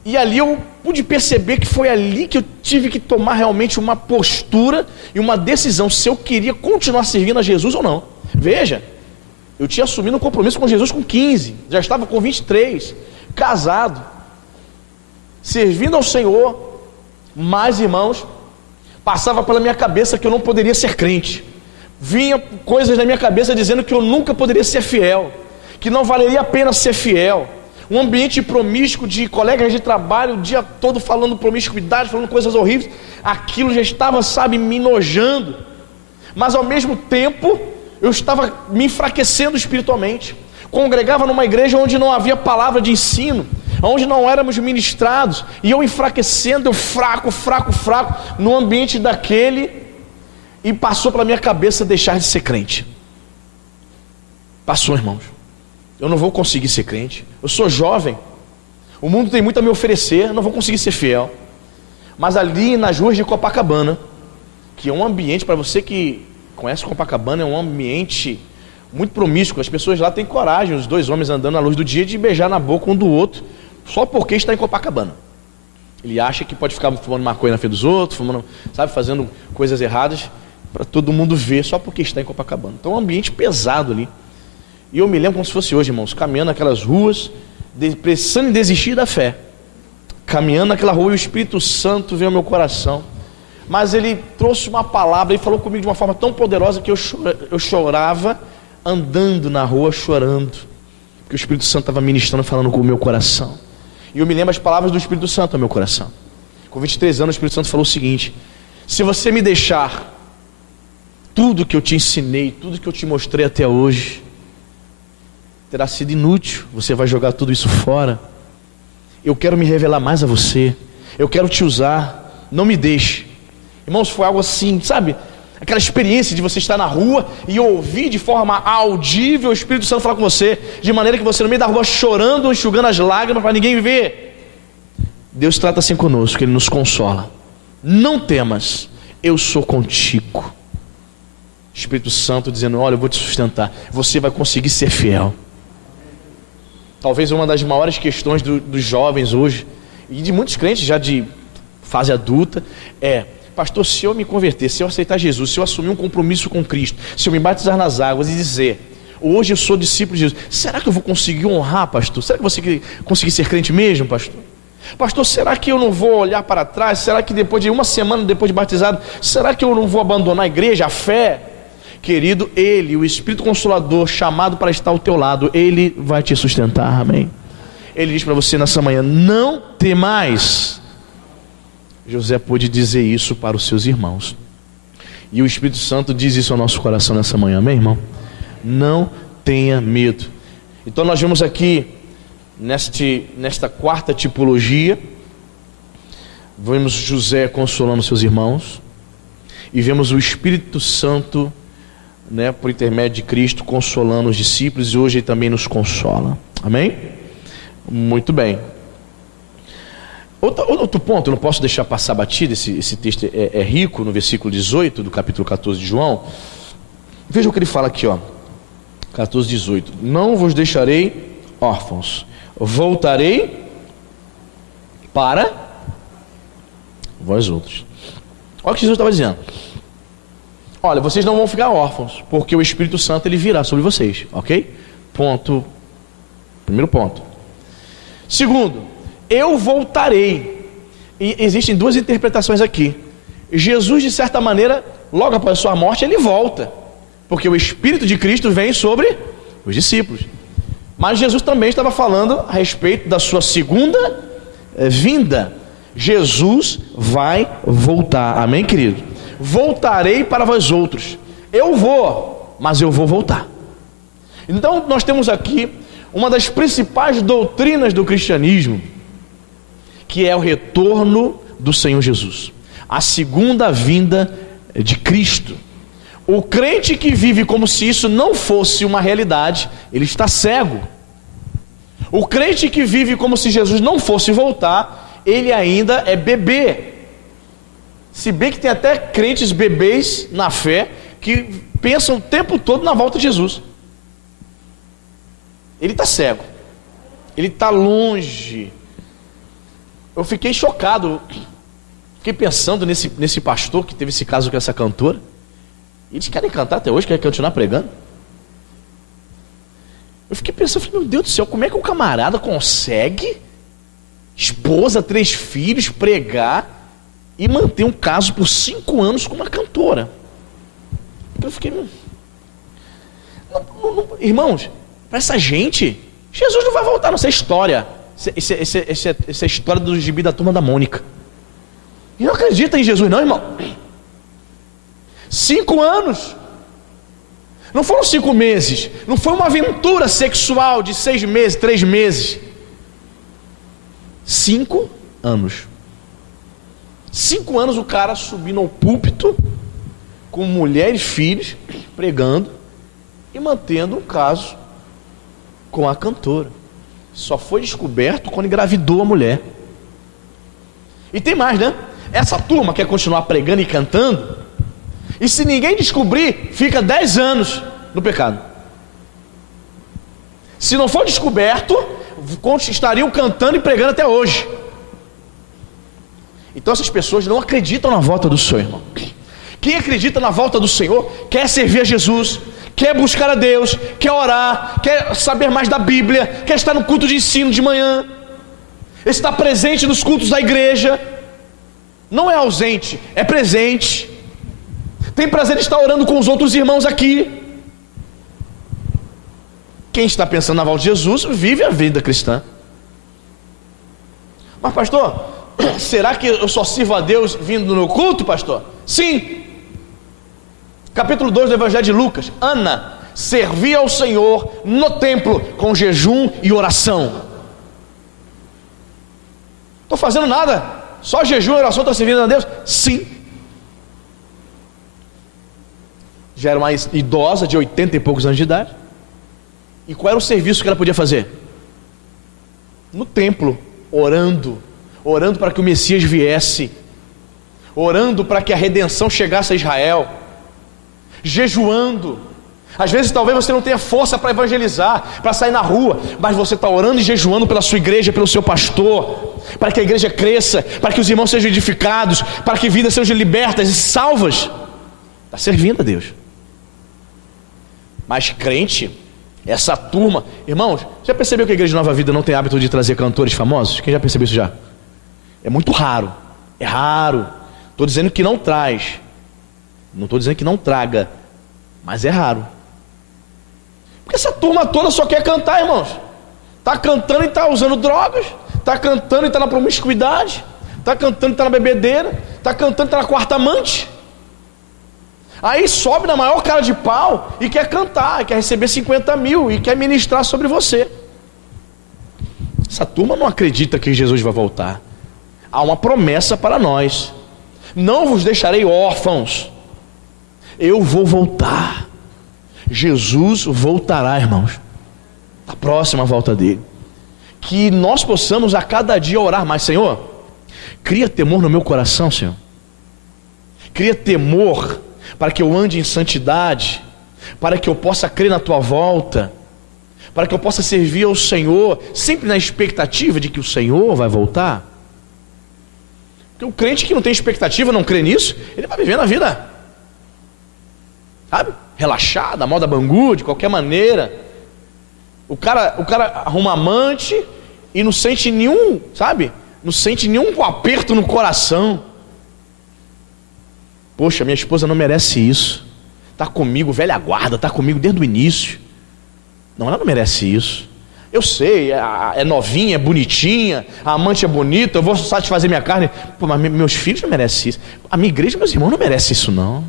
E ali eu pude perceber que foi ali que eu tive que tomar realmente uma postura e uma decisão, se eu queria continuar servindo a Jesus ou não. Veja, eu tinha assumido um compromisso com Jesus com 15, já estava com 23, casado, servindo ao Senhor, mas, irmãos, passava pela minha cabeça que eu não poderia ser crente. Vinha coisas na minha cabeça dizendo que eu nunca poderia ser fiel, que não valeria a pena ser fiel. Um ambiente promíscuo de colegas de trabalho, o dia todo falando promiscuidade, falando coisas horríveis. Aquilo já estava, sabe, me enojando. Mas ao mesmo tempo, eu estava me enfraquecendo espiritualmente. Congregava numa igreja onde não havia palavra de ensino, onde não éramos ministrados. E eu enfraquecendo, eu fraco, no ambiente daquele. E passou pela minha cabeça deixar de ser crente. Passou, irmãos. Eu não vou conseguir ser crente. Eu sou jovem. O mundo tem muito a me oferecer. Eu não vou conseguir ser fiel. Mas ali nas ruas de Copacabana, que é um ambiente, para você que conhece Copacabana, é um ambiente muito promíscuo. As pessoas lá têm coragem, os dois homens andando à luz do dia, de beijar na boca um do outro, só porque está em Copacabana. Ele acha que pode ficar fumando maconha na frente dos outros, fazendo coisas erradas, para todo mundo ver, só porque está em Copacabana. Então é um ambiente pesado ali. E eu me lembro como se fosse hoje, irmãos, caminhando naquelas ruas, pensando em desistir da fé. Caminhando naquela rua e o Espírito Santo veio ao meu coração. Mas ele trouxe uma palavra e falou comigo de uma forma tão poderosa que eu chorava andando na rua, chorando. Porque o Espírito Santo estava ministrando, falando com o meu coração. E eu me lembro as palavras do Espírito Santo ao meu coração. Com 23 anos o Espírito Santo falou o seguinte: se você me deixar tudo que eu te ensinei, tudo que eu te mostrei até hoje, terá sido inútil, você vai jogar tudo isso fora. Eu quero me revelar mais a você, eu quero te usar, não me deixe. Irmãos, foi algo assim, sabe, aquela experiência de você estar na rua e ouvir de forma audível o Espírito Santo falar com você, de maneira que você no meio da rua chorando, enxugando as lágrimas para ninguém ver. Deus trata assim conosco, Ele nos consola. Não temas, eu sou contigo. Espírito Santo dizendo: olha, eu vou te sustentar, você vai conseguir ser fiel. Talvez uma das maiores questões dos jovens hoje, e de muitos crentes já de fase adulta, é: pastor, se eu me converter, se eu aceitar Jesus, se eu assumir um compromisso com Cristo, se eu me batizar nas águas e dizer: hoje eu sou discípulo de Jesus, será que eu vou conseguir honrar, pastor? Será que você conseguir ser crente mesmo, pastor? Pastor, será que eu não vou olhar para trás? Será que depois de uma semana depois de batizado, será que eu não vou abandonar a igreja, a fé? Querido, Ele, o Espírito Consolador, chamado para estar ao teu lado, Ele vai te sustentar, amém? Ele diz para você nessa manhã: não temais. José pôde dizer isso para os seus irmãos, e o Espírito Santo diz isso ao nosso coração nessa manhã, amém, irmão? Não tenha medo. Então nós vemos aqui, nesta quarta tipologia, vemos José consolando seus irmãos, e vemos o Espírito Santo, por intermédio de Cristo, consolando os discípulos, e hoje Ele também nos consola, amém? Muito bem. Outro ponto, eu não posso deixar passar batido, esse texto é rico, no versículo 18 do capítulo 14 de João. Veja o que ele fala aqui, 14, 18: não vos deixarei órfãos, voltarei para vós outros. Olha o que Jesus estava dizendo: olha, vocês não vão ficar órfãos, porque o Espírito Santo ele virá sobre vocês, ok? Ponto. Primeiro ponto. Segundo, eu voltarei. E existem duas interpretações aqui. Jesus, de certa maneira, logo após a sua morte, ele volta, porque o Espírito de Cristo vem sobre os discípulos. Mas Jesus também estava falando a respeito da sua segunda vinda. Jesus vai voltar, amém, querido? Voltarei para vós outros. Eu vou, mas eu vou voltar. Então nós temos aqui uma das principais doutrinas do cristianismo, que é o retorno do Senhor Jesus, a segunda vinda de Cristo. O crente que vive como se isso não fosse uma realidade, ele está cego. O crente que vive como se Jesus não fosse voltar, ele ainda é bebê. Se bem que tem até crentes bebês na fé que pensam o tempo todo na volta de Jesus. Ele está cego, ele está longe. Eu fiquei chocado, fiquei pensando nesse pastor que teve esse caso com essa cantora. Eles querem cantar até hoje, querem continuar pregando. Eu fiquei pensando, meu Deus do céu, como é que o camarada consegue, esposa, 3 filhos, pregar e manter um caso por 5 anos com uma cantora? Eu fiquei... Irmãos, para essa gente, Jesus não vai voltar, não. Essa é história. Essa é a história do gibi da Turma da Mônica. E não acredita em Jesus não, irmão. 5 anos. Não foram 5 meses. Não foi uma aventura sexual de 6 meses, 3 meses. 5 anos. 5 anos o cara subindo ao púlpito com mulher e filhos, pregando e mantendo um caso com a cantora. Só foi descoberto quando engravidou a mulher. E tem mais, né? Essa turma quer continuar pregando e cantando, e se ninguém descobrir, fica 10 anos no pecado. Se não for descoberto, estariam cantando e pregando até hoje. Então essas pessoas não acreditam na volta do Senhor, irmão. Quem acredita na volta do Senhor quer servir a Jesus, quer buscar a Deus, quer orar, quer saber mais da Bíblia, quer estar no culto de ensino de manhã, está presente nos cultos da igreja. Não é ausente, é presente. Tem prazer em estar orando com os outros irmãos aqui. Quem está pensando na volta de Jesus vive a vida cristã. Mas pastor, será que eu só sirvo a Deus vindo no meu culto, pastor? Sim. Capítulo 2 do Evangelho de Lucas. Ana servia ao Senhor no templo com jejum e oração. Estou fazendo nada, só jejum e oração, estou servindo a Deus? Sim. Já era uma idosa de 80 e poucos anos de idade. E qual era o serviço que ela podia fazer? No templo, orando para que o Messias viesse, orando para que a redenção chegasse a Israel, jejuando. Às vezes talvez você não tenha força para evangelizar, para sair na rua, mas você está orando e jejuando pela sua igreja, pelo seu pastor, para que a igreja cresça, para que os irmãos sejam edificados, para que vidas sejam libertas e salvas. Está servindo a Deus. Mas crente, essa turma, irmãos, já percebeu que a Igreja Nova Vida não tem hábito de trazer cantores famosos? Quem já percebeu isso já? É muito raro, é raro. Estou dizendo que não traz, não estou dizendo que não traga, mas é raro. Porque essa turma toda só quer cantar, irmãos. Está cantando e está usando drogas, está cantando e está na promiscuidade, está cantando e está na bebedeira, está cantando e está na quarta amante. Aí sobe na maior cara de pau e quer cantar, quer receber 50 mil e quer ministrar sobre você. Essa turma não acredita que Jesus vai voltar. Há uma promessa para nós: não vos deixarei órfãos, eu vou voltar. Jesus voltará, irmãos, a próxima volta dele. Que nós possamos a cada dia orar mais. Senhor, cria temor no meu coração, Senhor. Cria temor para que eu ande em santidade, para que eu possa crer na tua volta, para que eu possa servir ao Senhor, sempre na expectativa de que o Senhor vai voltar. Porque o crente que não tem expectativa, não crê nisso, ele vai vivendo a vida sabe? Relaxar, da moda bangu, de qualquer maneira. O cara arruma amante e não sente nenhum, sabe? Não sente nenhum aperto no coração. Poxa, minha esposa não merece isso. Está comigo, velha guarda, está comigo desde o início. Não, ela não merece isso. Eu sei, é novinha, é bonitinha, a amante é bonita, eu vou satisfazer minha carne. Pô, mas meus filhos não merecem isso. A minha igreja, meus irmãos não merecem isso não.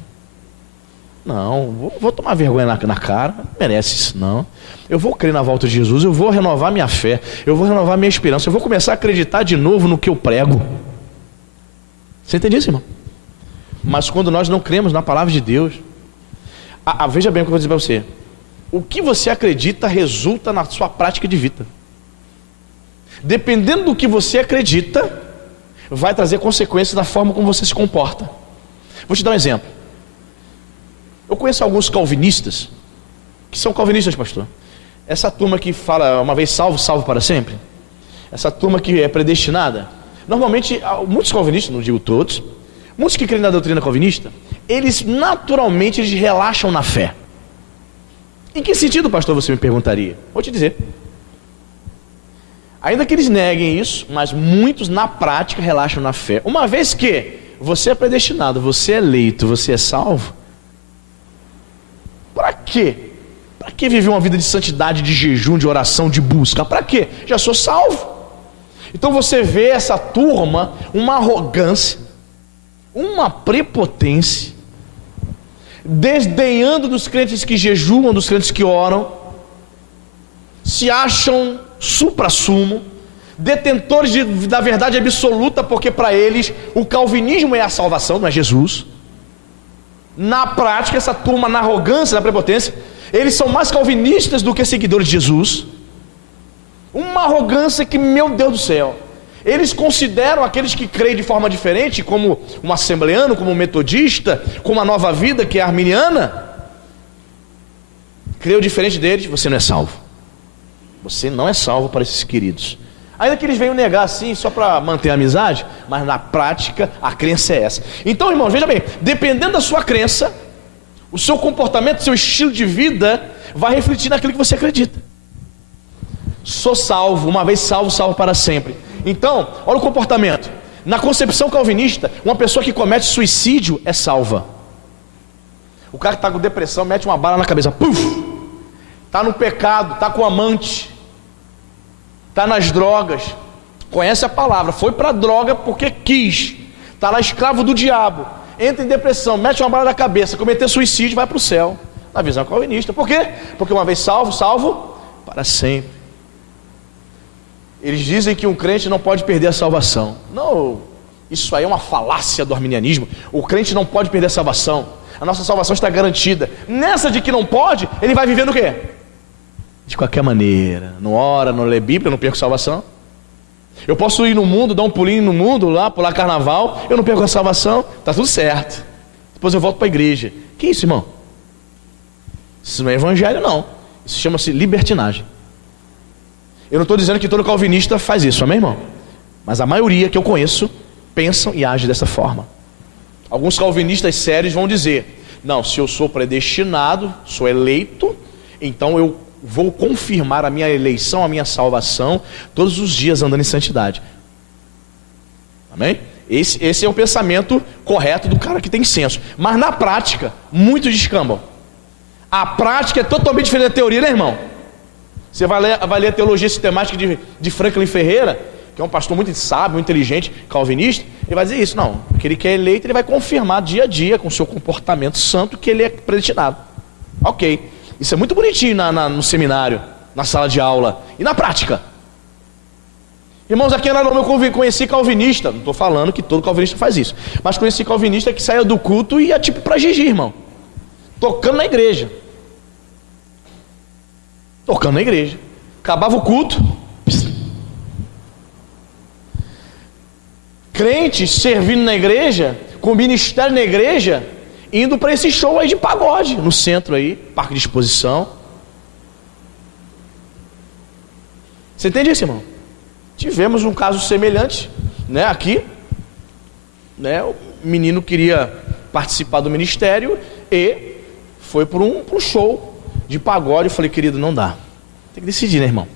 Não, vou tomar vergonha na cara, não merece isso não. Eu vou crer na volta de Jesus, eu vou renovar minha fé, eu vou renovar minha esperança, eu vou começar a acreditar de novo no que eu prego. Você entende isso, irmão? Mas quando nós não cremos na palavra de Deus, veja bem o que eu vou dizer para você. O que você acredita resulta na sua prática de vida. Dependendo do que você acredita, vai trazer consequências da forma como você se comporta. Vou te dar um exemplo. Eu conheço alguns calvinistas, que são calvinistas, pastor. Essa turma que fala, uma vez salvo, salvo para sempre. Essa turma que é predestinada. Normalmente, muitos calvinistas, não digo todos, muitos que creem na doutrina calvinista, eles naturalmente relaxam na fé. Em que sentido, pastor, você me perguntaria? Vou te dizer. Ainda que eles neguem isso, mas muitos na prática relaxam na fé. Uma vez que você é predestinado, você é eleito, você é salvo, para quê? Para que viver uma vida de santidade, de jejum, de oração, de busca? Para quê? Já sou salvo. Então você vê essa turma, uma arrogância, uma prepotência, desdenhando dos crentes que jejuam, dos crentes que oram, se acham supra-sumo, detentores da verdade absoluta, porque para eles o calvinismo é a salvação, não é Jesus. Na prática, essa turma, na arrogância, na prepotência, eles são mais calvinistas do que seguidores de Jesus. Uma arrogância que, meu Deus do céu, eles consideram aqueles que creem de forma diferente, como um assembleano, como um metodista, como a Nova Vida, que é arminiana, creio diferente deles, você não é salvo. Você não é salvo para esses queridos. Ainda que eles venham negar assim, só para manter a amizade, mas na prática a crença é essa. Então, irmãos, veja bem, dependendo da sua crença, o seu comportamento, o seu estilo de vida vai refletir naquilo que você acredita. Sou salvo, uma vez salvo, salvo para sempre. Então, olha o comportamento. Na concepção calvinista, uma pessoa que comete suicídio é salva. O cara que está com depressão mete uma bala na cabeça, puf! Está no pecado, está com amante, está nas drogas, conhece a palavra, foi para a droga porque quis, está lá escravo do diabo, entra em depressão, mete uma bala na cabeça, cometer suicídio, vai para o céu. Na visão calvinista. Por quê? Porque uma vez salvo, salvo para sempre. Eles dizem que um crente não pode perder a salvação. Não, isso aí é uma falácia do arminianismo. O crente não pode perder a salvação. A nossa salvação está garantida. Nessa de que não pode, ele vai viver no quê? De qualquer maneira. Não ora, não lê Bíblia, não perco salvação. Eu posso ir no mundo, dar um pulinho no mundo lá, pular carnaval, eu não perco a salvação, está tudo certo. Depois eu volto para a igreja. Que isso, irmão? Isso não é evangelho, não. Isso chama-se libertinagem. Eu não estou dizendo que todo calvinista faz isso, amém, irmão? Mas a maioria que eu conheço pensam e agem dessa forma. Alguns calvinistas sérios vão dizer: não, se eu sou predestinado, sou eleito, então eu vou confirmar a minha eleição, a minha salvação, todos os dias andando em santidade. Amém? Esse é o pensamento correto do cara que tem senso. Mas na prática, muitos descambam. A prática é totalmente diferente da teoria, né, irmão? Você vai ler a teologia sistemática de Franklin Ferreira, que é um pastor muito sábio, muito inteligente, calvinista, ele vai dizer isso. Não, porque ele quer eleito, ele vai confirmar dia a dia com o seu comportamento santo que ele é predestinado. Ok, isso é muito bonitinho no seminário, na sala de aula e na prática. Irmãos, aqui na Roma eu conheci calvinista, não estou falando que todo calvinista faz isso, mas conheci calvinista que saia do culto e ia tipo para Gigi, irmão, tocando na igreja. Tocando na igreja. Acabava o culto. Crentes servindo na igreja, com ministério na igreja, indo para esse show aí de pagode, no centro aí, parque de exposição. Você entende isso, irmão? Tivemos um caso semelhante, né, aqui, né, o menino queria participar do ministério e foi por um show de pagode. Eu falei, querido, não dá. Tem que decidir, né, irmão?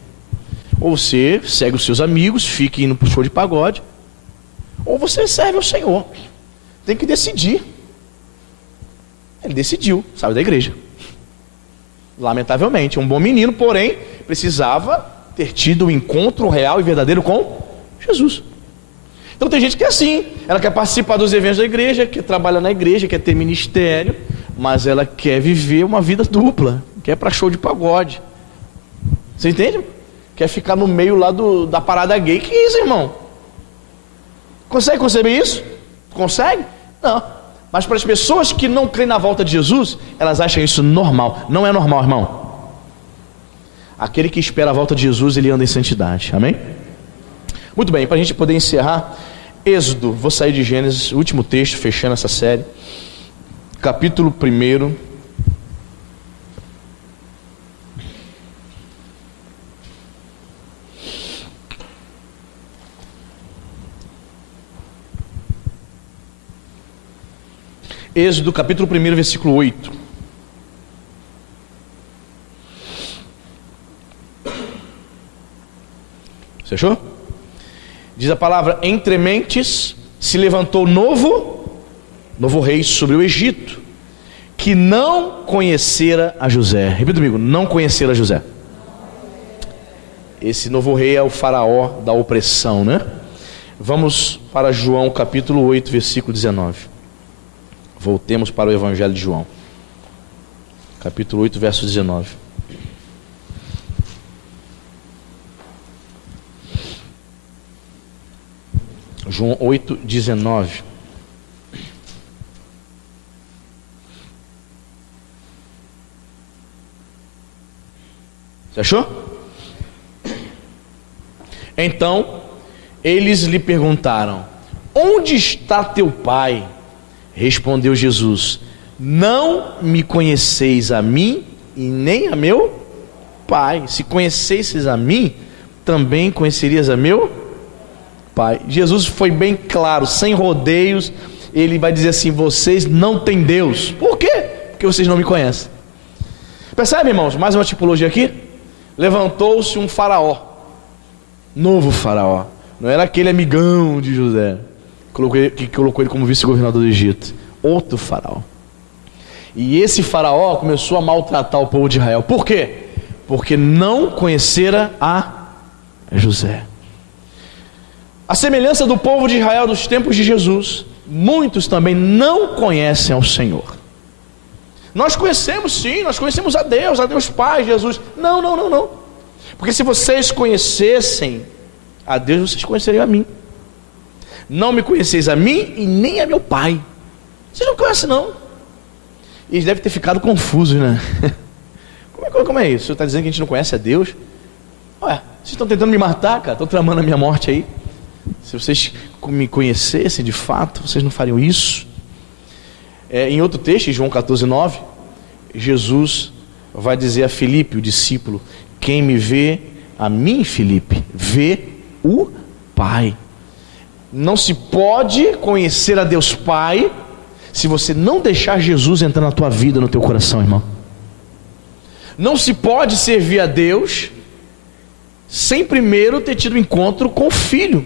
Ou você segue os seus amigos, fica indo pro show de pagode, ou você serve ao Senhor. Tem que decidir. Ele decidiu, saiu da igreja. Lamentavelmente, um bom menino, porém, precisava ter tido um encontro real e verdadeiro com Jesus. Então tem gente que é assim, ela quer participar dos eventos da igreja, quer trabalhar na igreja, quer ter ministério, mas ela quer viver uma vida dupla, quer ir para show de pagode. Você entende? Quer ficar no meio lá da parada gay. Que isso, irmão? Consegue conceber isso? Consegue? Não. Mas para as pessoas que não creem na volta de Jesus, elas acham isso normal. Não é normal, irmão. Aquele que espera a volta de Jesus, ele anda em santidade. Amém? Muito bem, para a gente poder encerrar, Êxodo, vou sair de Gênesis, último texto, fechando essa série. Capítulo 1. Êxodo, capítulo 1, versículo 8. Você achou? Diz a palavra: entre mentes se levantou novo rei sobre o Egito, que não conhecera a José. Repita comigo: não conhecera a José. Esse novo rei é o faraó da opressão, né? Vamos para João capítulo 8, versículo 19. Voltemos para o Evangelho de João, capítulo 8, verso 19. João 8, 19. Você achou? Então, eles lhe perguntaram: onde está teu pai? Respondeu Jesus: não me conheceis a mim e nem a meu pai. Se conhecesseis a mim, também conhecerias a meu pai. Jesus foi bem claro, sem rodeios. Ele vai dizer assim: vocês não têm Deus. Por quê? Porque vocês não me conhecem. Percebe, irmãos? Mais uma tipologia aqui. Levantou-se um faraó, novo faraó. Não era aquele amigão de José que colocou ele como vice-governador do Egito. Outro faraó. E esse faraó começou a maltratar o povo de Israel. Por quê? Porque não conhecera a José. A semelhança do povo de Israel dos tempos de Jesus, muitos também não conhecem ao Senhor. Nós conhecemos sim, nós conhecemos a Deus Pai, Jesus. Não. Porque se vocês conhecessem a Deus, vocês conheceriam a mim. Não me conheceis a mim e nem a meu pai. Vocês não conhecem não. E eles devem ter ficado confusos, né? Como é isso? O senhor está dizendo que a gente não conhece a Deus? Ué, vocês estão tentando me matar, cara? Estão tramando a minha morte aí? Se vocês me conhecessem de fato, vocês não fariam isso? Em outro texto, em João 14, 9, Jesus vai dizer a Filipe, o discípulo: quem me vê, a mim, Filipe, vê o Pai. Não se pode conhecer a Deus Pai se você não deixar Jesus entrar na tua vida, no teu coração, irmão. Não se pode servir a Deus sem primeiro ter tido encontro com o Filho.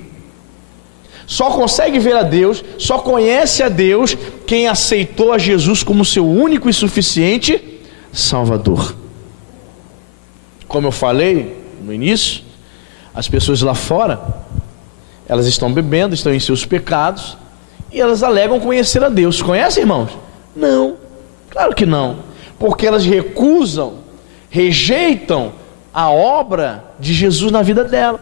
Só consegue ver a Deus, só conhece a Deus quem aceitou a Jesus como seu único e suficiente Salvador. Como eu falei no início, as pessoas lá fora, elas estão bebendo, estão em seus pecados, e elas alegam conhecer a Deus. Conhecem, irmãos? Não, claro que não, porque elas rejeitam a obra de Jesus na vida dela.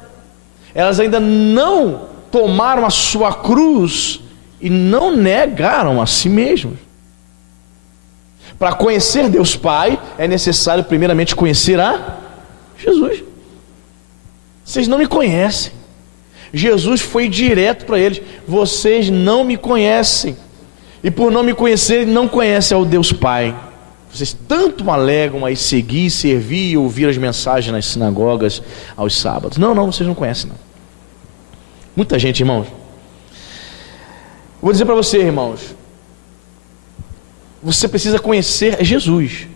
Elas ainda não tomaram a sua cruz e não negaram a si mesmos. Para conhecer Deus Pai, é necessário primeiramente conhecer a Jesus. Vocês não me conhecem. Jesus foi direto para eles: vocês não me conhecem, e por não me conhecerem, não conhecem ao Deus Pai. Vocês tanto alegam aí seguir, servir e ouvir as mensagens nas sinagogas aos sábados. Não, vocês não conhecem não. Muita gente, irmãos. Vou dizer para você, irmãos, você precisa conhecer Jesus.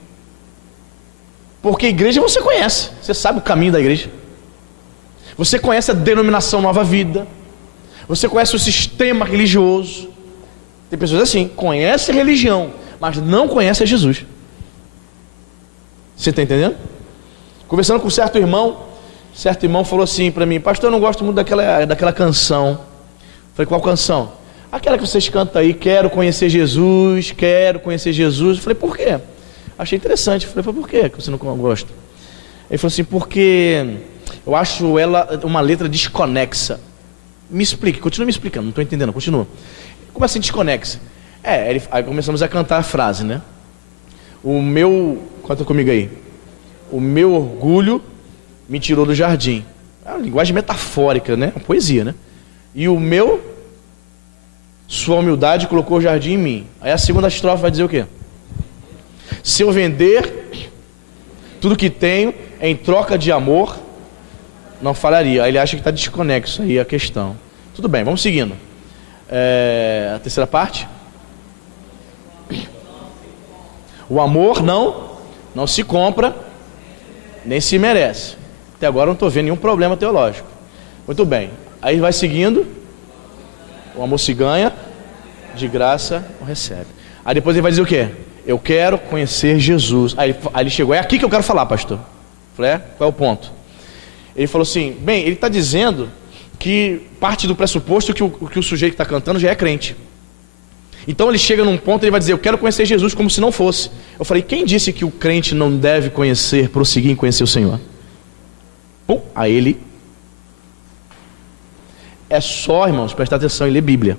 Porque a igreja você conhece, você sabe o caminho da igreja. Você conhece a denominação Nova Vida. Você conhece o sistema religioso. Tem pessoas assim, conhecem a religião, mas não conhecem a Jesus. Você está entendendo? Conversando com certo irmão falou assim para mim: pastor, eu não gosto muito daquela canção. Falei: qual canção? Aquela que vocês cantam aí, quero conhecer Jesus, quero conhecer Jesus. Eu falei: por quê? Achei interessante. Eu falei: por quê que você não gosta? Ele falou assim: porque eu acho ela uma letra desconexa. Me explique, continua me explicando, não estou entendendo, continua. Como assim desconexa? Aí começamos a cantar a frase, né? Conta comigo aí. O meu orgulho me tirou do jardim. É uma linguagem metafórica, né? Uma poesia, né? E sua humildade colocou o jardim em mim. Aí a segunda estrofe vai dizer o quê? Se eu vender tudo que tenho em troca de amor, não falharia. Aí ele acha que está desconexo aí a questão. Tudo bem, vamos seguindo. A terceira parte. O amor não se compra, nem se merece. Até agora eu não estou vendo nenhum problema teológico. Muito bem. Aí vai seguindo. O amor se ganha, de graça não recebe. Aí depois ele vai dizer o quê? Eu quero conhecer Jesus. Aí ele chegou: é aqui que eu quero falar, pastor. Eu falei: qual é o ponto? Ele falou assim: bem, ele está dizendo que parte do pressuposto que o sujeito que está cantando já é crente. Então ele chega num ponto e ele vai dizer: eu quero conhecer Jesus, como se não fosse. Eu falei: quem disse que o crente não deve prosseguir em conhecer o Senhor? Aí ele... É só, irmãos, prestar atenção e ler Bíblia.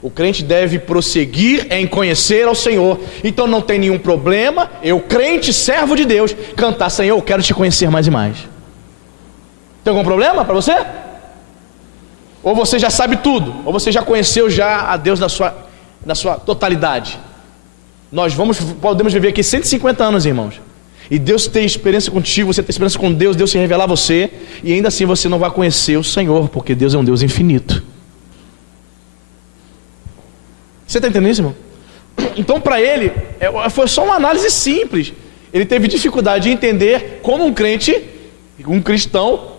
O crente deve prosseguir em conhecer ao Senhor. Então não tem nenhum problema eu, crente, servo de Deus, cantar: Senhor, eu quero te conhecer mais e mais. Tem algum problema para você? Ou você já sabe tudo? Ou você já conheceu já a Deus na sua totalidade? Nós podemos viver aqui 150 anos, irmãos, e Deus tem experiência contigo, você tem experiência com Deus, Deus se revelar a você, e ainda assim você não vai conhecer o Senhor, porque Deus é um Deus infinito. Você está entendendo isso, irmão? Então para ele, foi só uma análise simples. Ele teve dificuldade de entender como um crente, um cristão,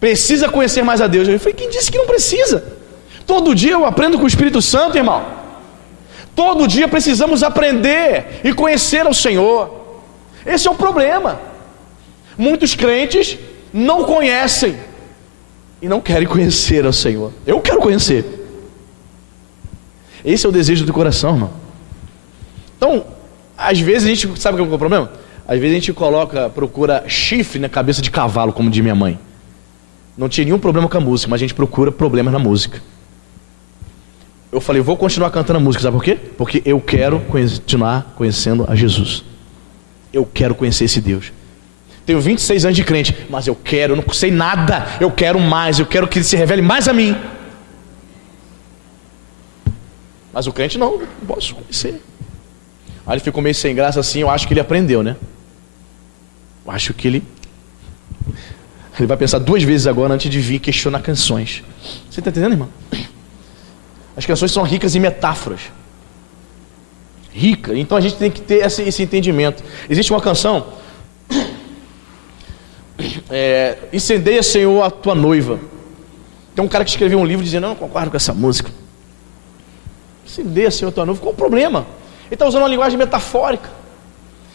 precisa conhecer mais a Deus. Eu falei: quem disse que não precisa? Todo dia eu aprendo com o Espírito Santo, irmão. Todo dia precisamos aprender e conhecer ao Senhor. Esse é o problema. Muitos crentes não conhecem e não querem conhecer ao Senhor. Eu quero conhecer. Esse é o desejo do coração, irmão. Então, às vezes a gente, sabe qual é o problema? Às vezes a gente procura chifre na cabeça de cavalo, como diz minha mãe. Não tinha nenhum problema com a música, mas a gente procura problemas na música. Eu falei: vou continuar cantando a música, sabe por quê? Porque eu quero continuar conhecendo a Jesus. Eu quero conhecer esse Deus. Tenho 26 anos de crente, mas eu não sei nada. Eu quero mais, eu quero que Ele se revele mais a mim. Mas o crente não posso conhecer. Aí ele ficou meio sem graça assim. Eu acho que ele aprendeu, né? Eu acho que ele vai pensar 2 vezes agora antes de vir questionar canções. Você está entendendo, irmão? As canções são ricas em metáforas. Rica. Então a gente tem que ter esse entendimento. Existe uma canção, incendeia, Senhor, a tua noiva. Tem um cara que escreveu um livro dizendo: eu não concordo com essa música. Incendeia, Senhor, a tua noiva. Qual o problema? Ele está usando uma linguagem metafórica.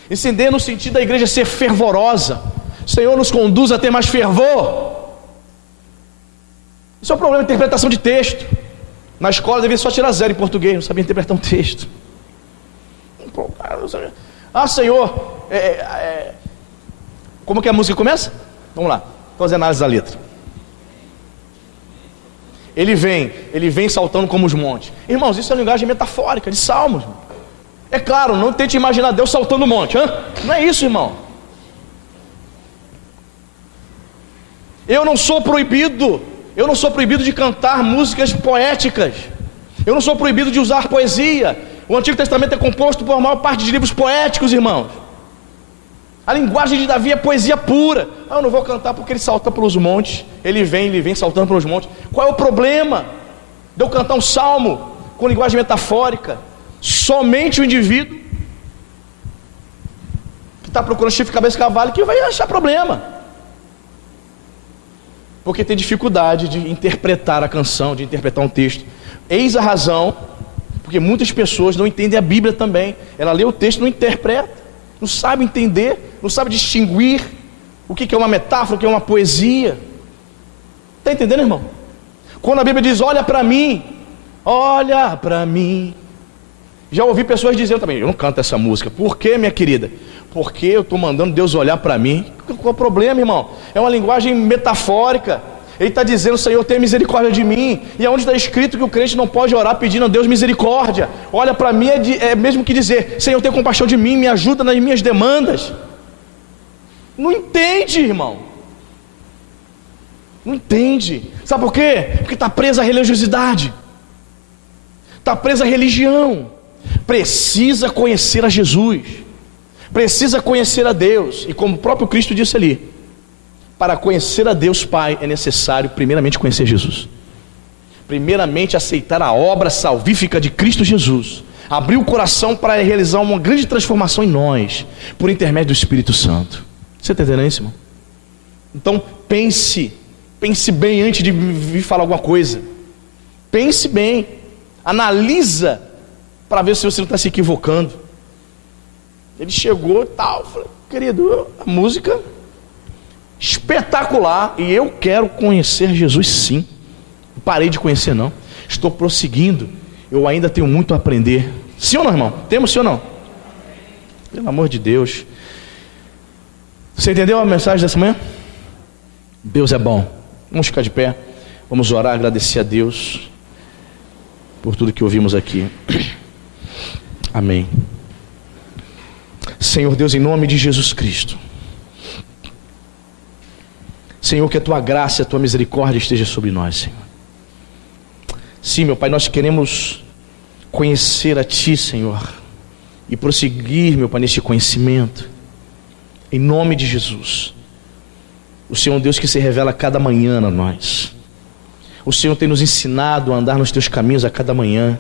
Incendeia no sentido da igreja ser fervorosa. Senhor, nos conduz a ter mais fervor. Isso é um problema de interpretação de texto. Na escola devia só tirar 0 em português, não sabia interpretar um texto. Senhor, como que a música começa? Vamos lá, fazer análise da letra. Ele vem saltando como os montes. Irmãos, isso é uma linguagem metafórica de salmos. É claro, não tente imaginar Deus saltando o monte. Não é isso, irmão. Eu não sou proibido de cantar músicas poéticas. Eu não sou proibido de usar poesia. O Antigo Testamento é composto por maior parte de livros poéticos, irmãos. A linguagem de Davi é poesia pura. Eu não vou cantar porque ele salta pelos montes. Ele vem saltando pelos montes. Qual é o problema de eu cantar um salmo com linguagem metafórica? Somente o indivíduo que está procurando chifre, cabeça e cavalo que vai achar problema, porque tem dificuldade de interpretar a canção, de interpretar um texto. Eis a razão, porque muitas pessoas não entendem a Bíblia também. Ela lê o texto, não interpreta, não sabe entender, não sabe distinguir o que é uma metáfora, o que é uma poesia. Está entendendo, irmão? Quando a Bíblia diz, olha para mim, olha para mim. Já ouvi pessoas dizendo também, eu não canto essa música. Por quê, minha querida? Porque eu estou mandando Deus olhar para mim. Qual é o problema, irmão? É uma linguagem metafórica. Ele está dizendo, Senhor, tenha misericórdia de mim. E aonde está escrito que o crente não pode orar pedindo a Deus misericórdia? Olha para mim, é mesmo que dizer, Senhor, tenha compaixão de mim, me ajuda nas minhas demandas. Não entende, irmão. Não entende. Sabe por quê? Porque está presa à religiosidade, está presa à religião. Precisa conhecer a Jesus, precisa conhecer a Deus. E como o próprio Cristo disse ali, para conhecer a Deus Pai é necessário primeiramente conhecer Jesus, primeiramente aceitar a obra salvífica de Cristo Jesus, abrir o coração para realizar uma grande transformação em nós, por intermédio do Espírito Santo. Você está entendendo isso, irmão? Então pense bem antes de vir falar alguma coisa. Pense bem, analisa para ver se você não está se equivocando. Ele chegou e tal, falei, querido, a música espetacular, e eu quero conhecer Jesus sim. Não parei de conhecer não, estou prosseguindo, eu ainda tenho muito a aprender. Sim ou não, irmão? Temos sim ou não? Pelo amor de Deus. Você entendeu a mensagem dessa manhã? Deus é bom. Vamos ficar de pé, vamos orar, agradecer a Deus por tudo que ouvimos aqui. Amém. Senhor Deus, em nome de Jesus Cristo, Senhor, que a Tua graça e a Tua misericórdia esteja sobre nós, Senhor. Sim, meu Pai, nós queremos conhecer a Ti, Senhor, e prosseguir, meu Pai, neste conhecimento, em nome de Jesus. O Senhor é um Deus que se revela a cada manhã a nós. O Senhor tem nos ensinado a andar nos Teus caminhos a cada manhã.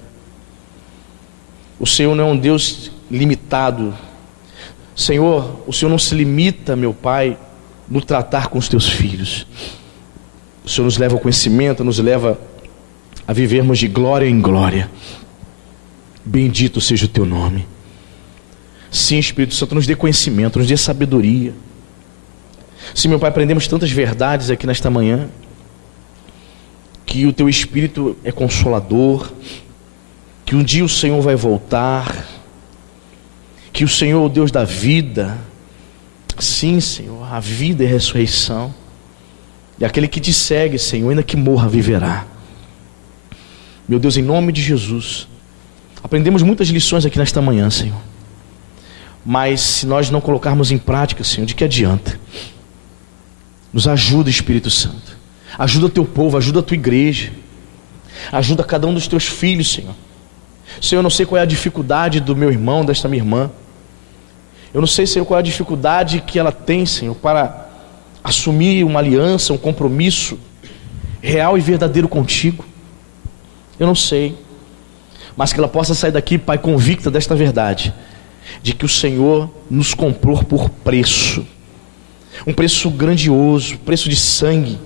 O Senhor não é um Deus limitado. Senhor, o Senhor não se limita, meu Pai, no tratar com os Teus filhos. O Senhor nos leva ao conhecimento, nos leva a vivermos de glória em glória. Bendito seja o Teu nome. Sim, Espírito Santo, nos dê conhecimento, nos dê sabedoria. Sim, meu Pai, aprendemos tantas verdades aqui nesta manhã, que o Teu Espírito é consolador, que um dia o Senhor vai voltar, que o Senhor é o Deus da vida. Sim, Senhor, a vida é a ressurreição, e aquele que Te segue, Senhor, ainda que morra, viverá. Meu Deus, em nome de Jesus, aprendemos muitas lições aqui nesta manhã, Senhor, mas se nós não colocarmos em prática, Senhor, de que adianta? Nos ajuda, Espírito Santo. Ajuda o Teu povo, ajuda a Tua igreja. Ajuda cada um dos Teus filhos, Senhor. Senhor, eu não sei qual é a dificuldade do meu irmão, desta minha irmã. Eu não sei, Senhor, qual é a dificuldade que ela tem, Senhor, para assumir uma aliança, um compromisso real e verdadeiro contigo. Eu não sei. Mas que ela possa sair daqui, Pai, convicta desta verdade, de que o Senhor nos comprou por preço, um preço grandioso, preço de sangue,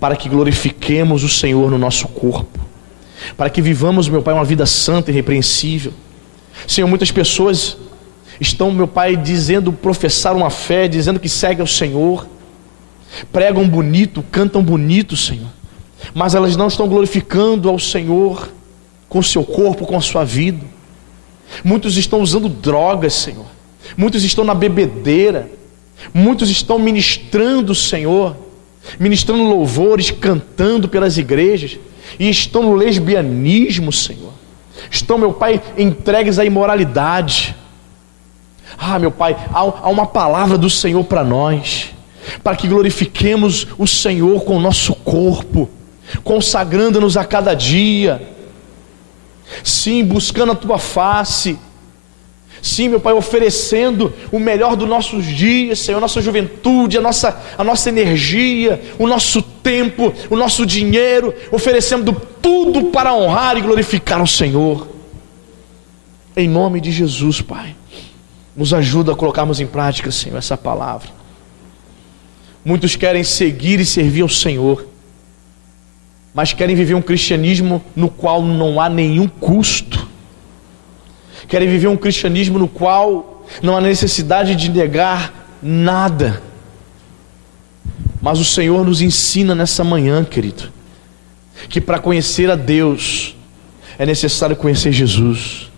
para que glorifiquemos o Senhor no nosso corpo, para que vivamos, meu Pai, uma vida santa e irrepreensível. Senhor, muitas pessoas estão, meu Pai, dizendo, professar uma fé, dizendo que seguem ao Senhor, pregam bonito, cantam bonito, Senhor, mas elas não estão glorificando ao Senhor com o seu corpo, com a sua vida. Muitos estão usando drogas, Senhor, muitos estão na bebedeira, muitos estão ministrando, Senhor, ministrando louvores, cantando pelas igrejas, e estão no lesbianismo, Senhor, estão, meu Pai, entregues à imoralidade. Meu Pai, há uma palavra do Senhor para nós, para que glorifiquemos o Senhor com o nosso corpo, consagrando-nos a cada dia, sim, buscando a Tua face, sim, meu Pai, oferecendo o melhor dos nossos dias, Senhor, a nossa juventude, a nossa energia, o nosso tempo, o nosso dinheiro, oferecendo tudo para honrar e glorificar o Senhor. Em nome de Jesus, Pai, nos ajuda a colocarmos em prática, Senhor, essa palavra. Muitos querem seguir e servir ao Senhor, mas querem viver um cristianismo no qual não há nenhum custo. Querem viver um cristianismo no qual não há necessidade de negar nada. Mas o Senhor nos ensina nessa manhã, querido, que para conhecer a Deus é necessário conhecer Jesus.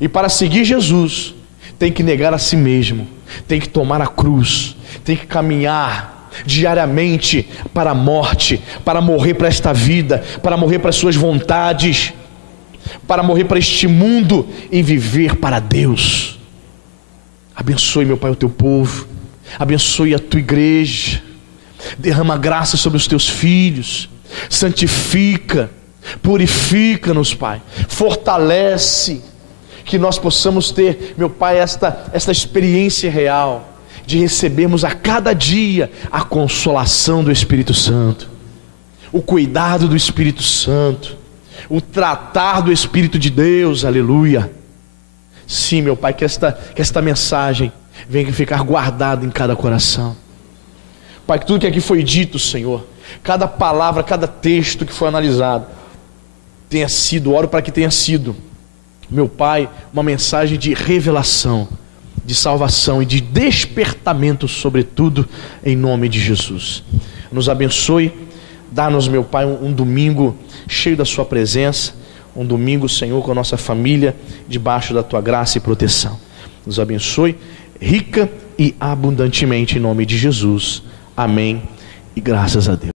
E para seguir Jesus, tem que negar a si mesmo, tem que tomar a cruz, tem que caminhar diariamente para a morte, para morrer para esta vida, para morrer para as suas vontades, para morrer para este mundo e viver para Deus. Abençoe, meu Pai, o teu povo, abençoe a tua igreja, derrama graça sobre os teus filhos, santifica, purifica-nos, Pai, fortalece, que nós possamos ter, meu Pai, esta experiência real, de recebermos a cada dia a consolação do Espírito Santo, o cuidado do Espírito Santo, o tratar do Espírito de Deus, aleluia. Sim, meu Pai, que esta mensagem venha ficar guardada em cada coração. Pai, que tudo que aqui foi dito, Senhor, cada palavra, cada texto que foi analisado, tenha sido, oro para que tenha sido, meu Pai, uma mensagem de revelação, de salvação e de despertamento, sobretudo, em nome de Jesus. Nos abençoe, dá-nos, meu Pai, um domingo cheio da sua presença, um domingo, Senhor, com a nossa família, debaixo da tua graça e proteção. Nos abençoe rica e abundantemente em nome de Jesus. Amém e graças a Deus.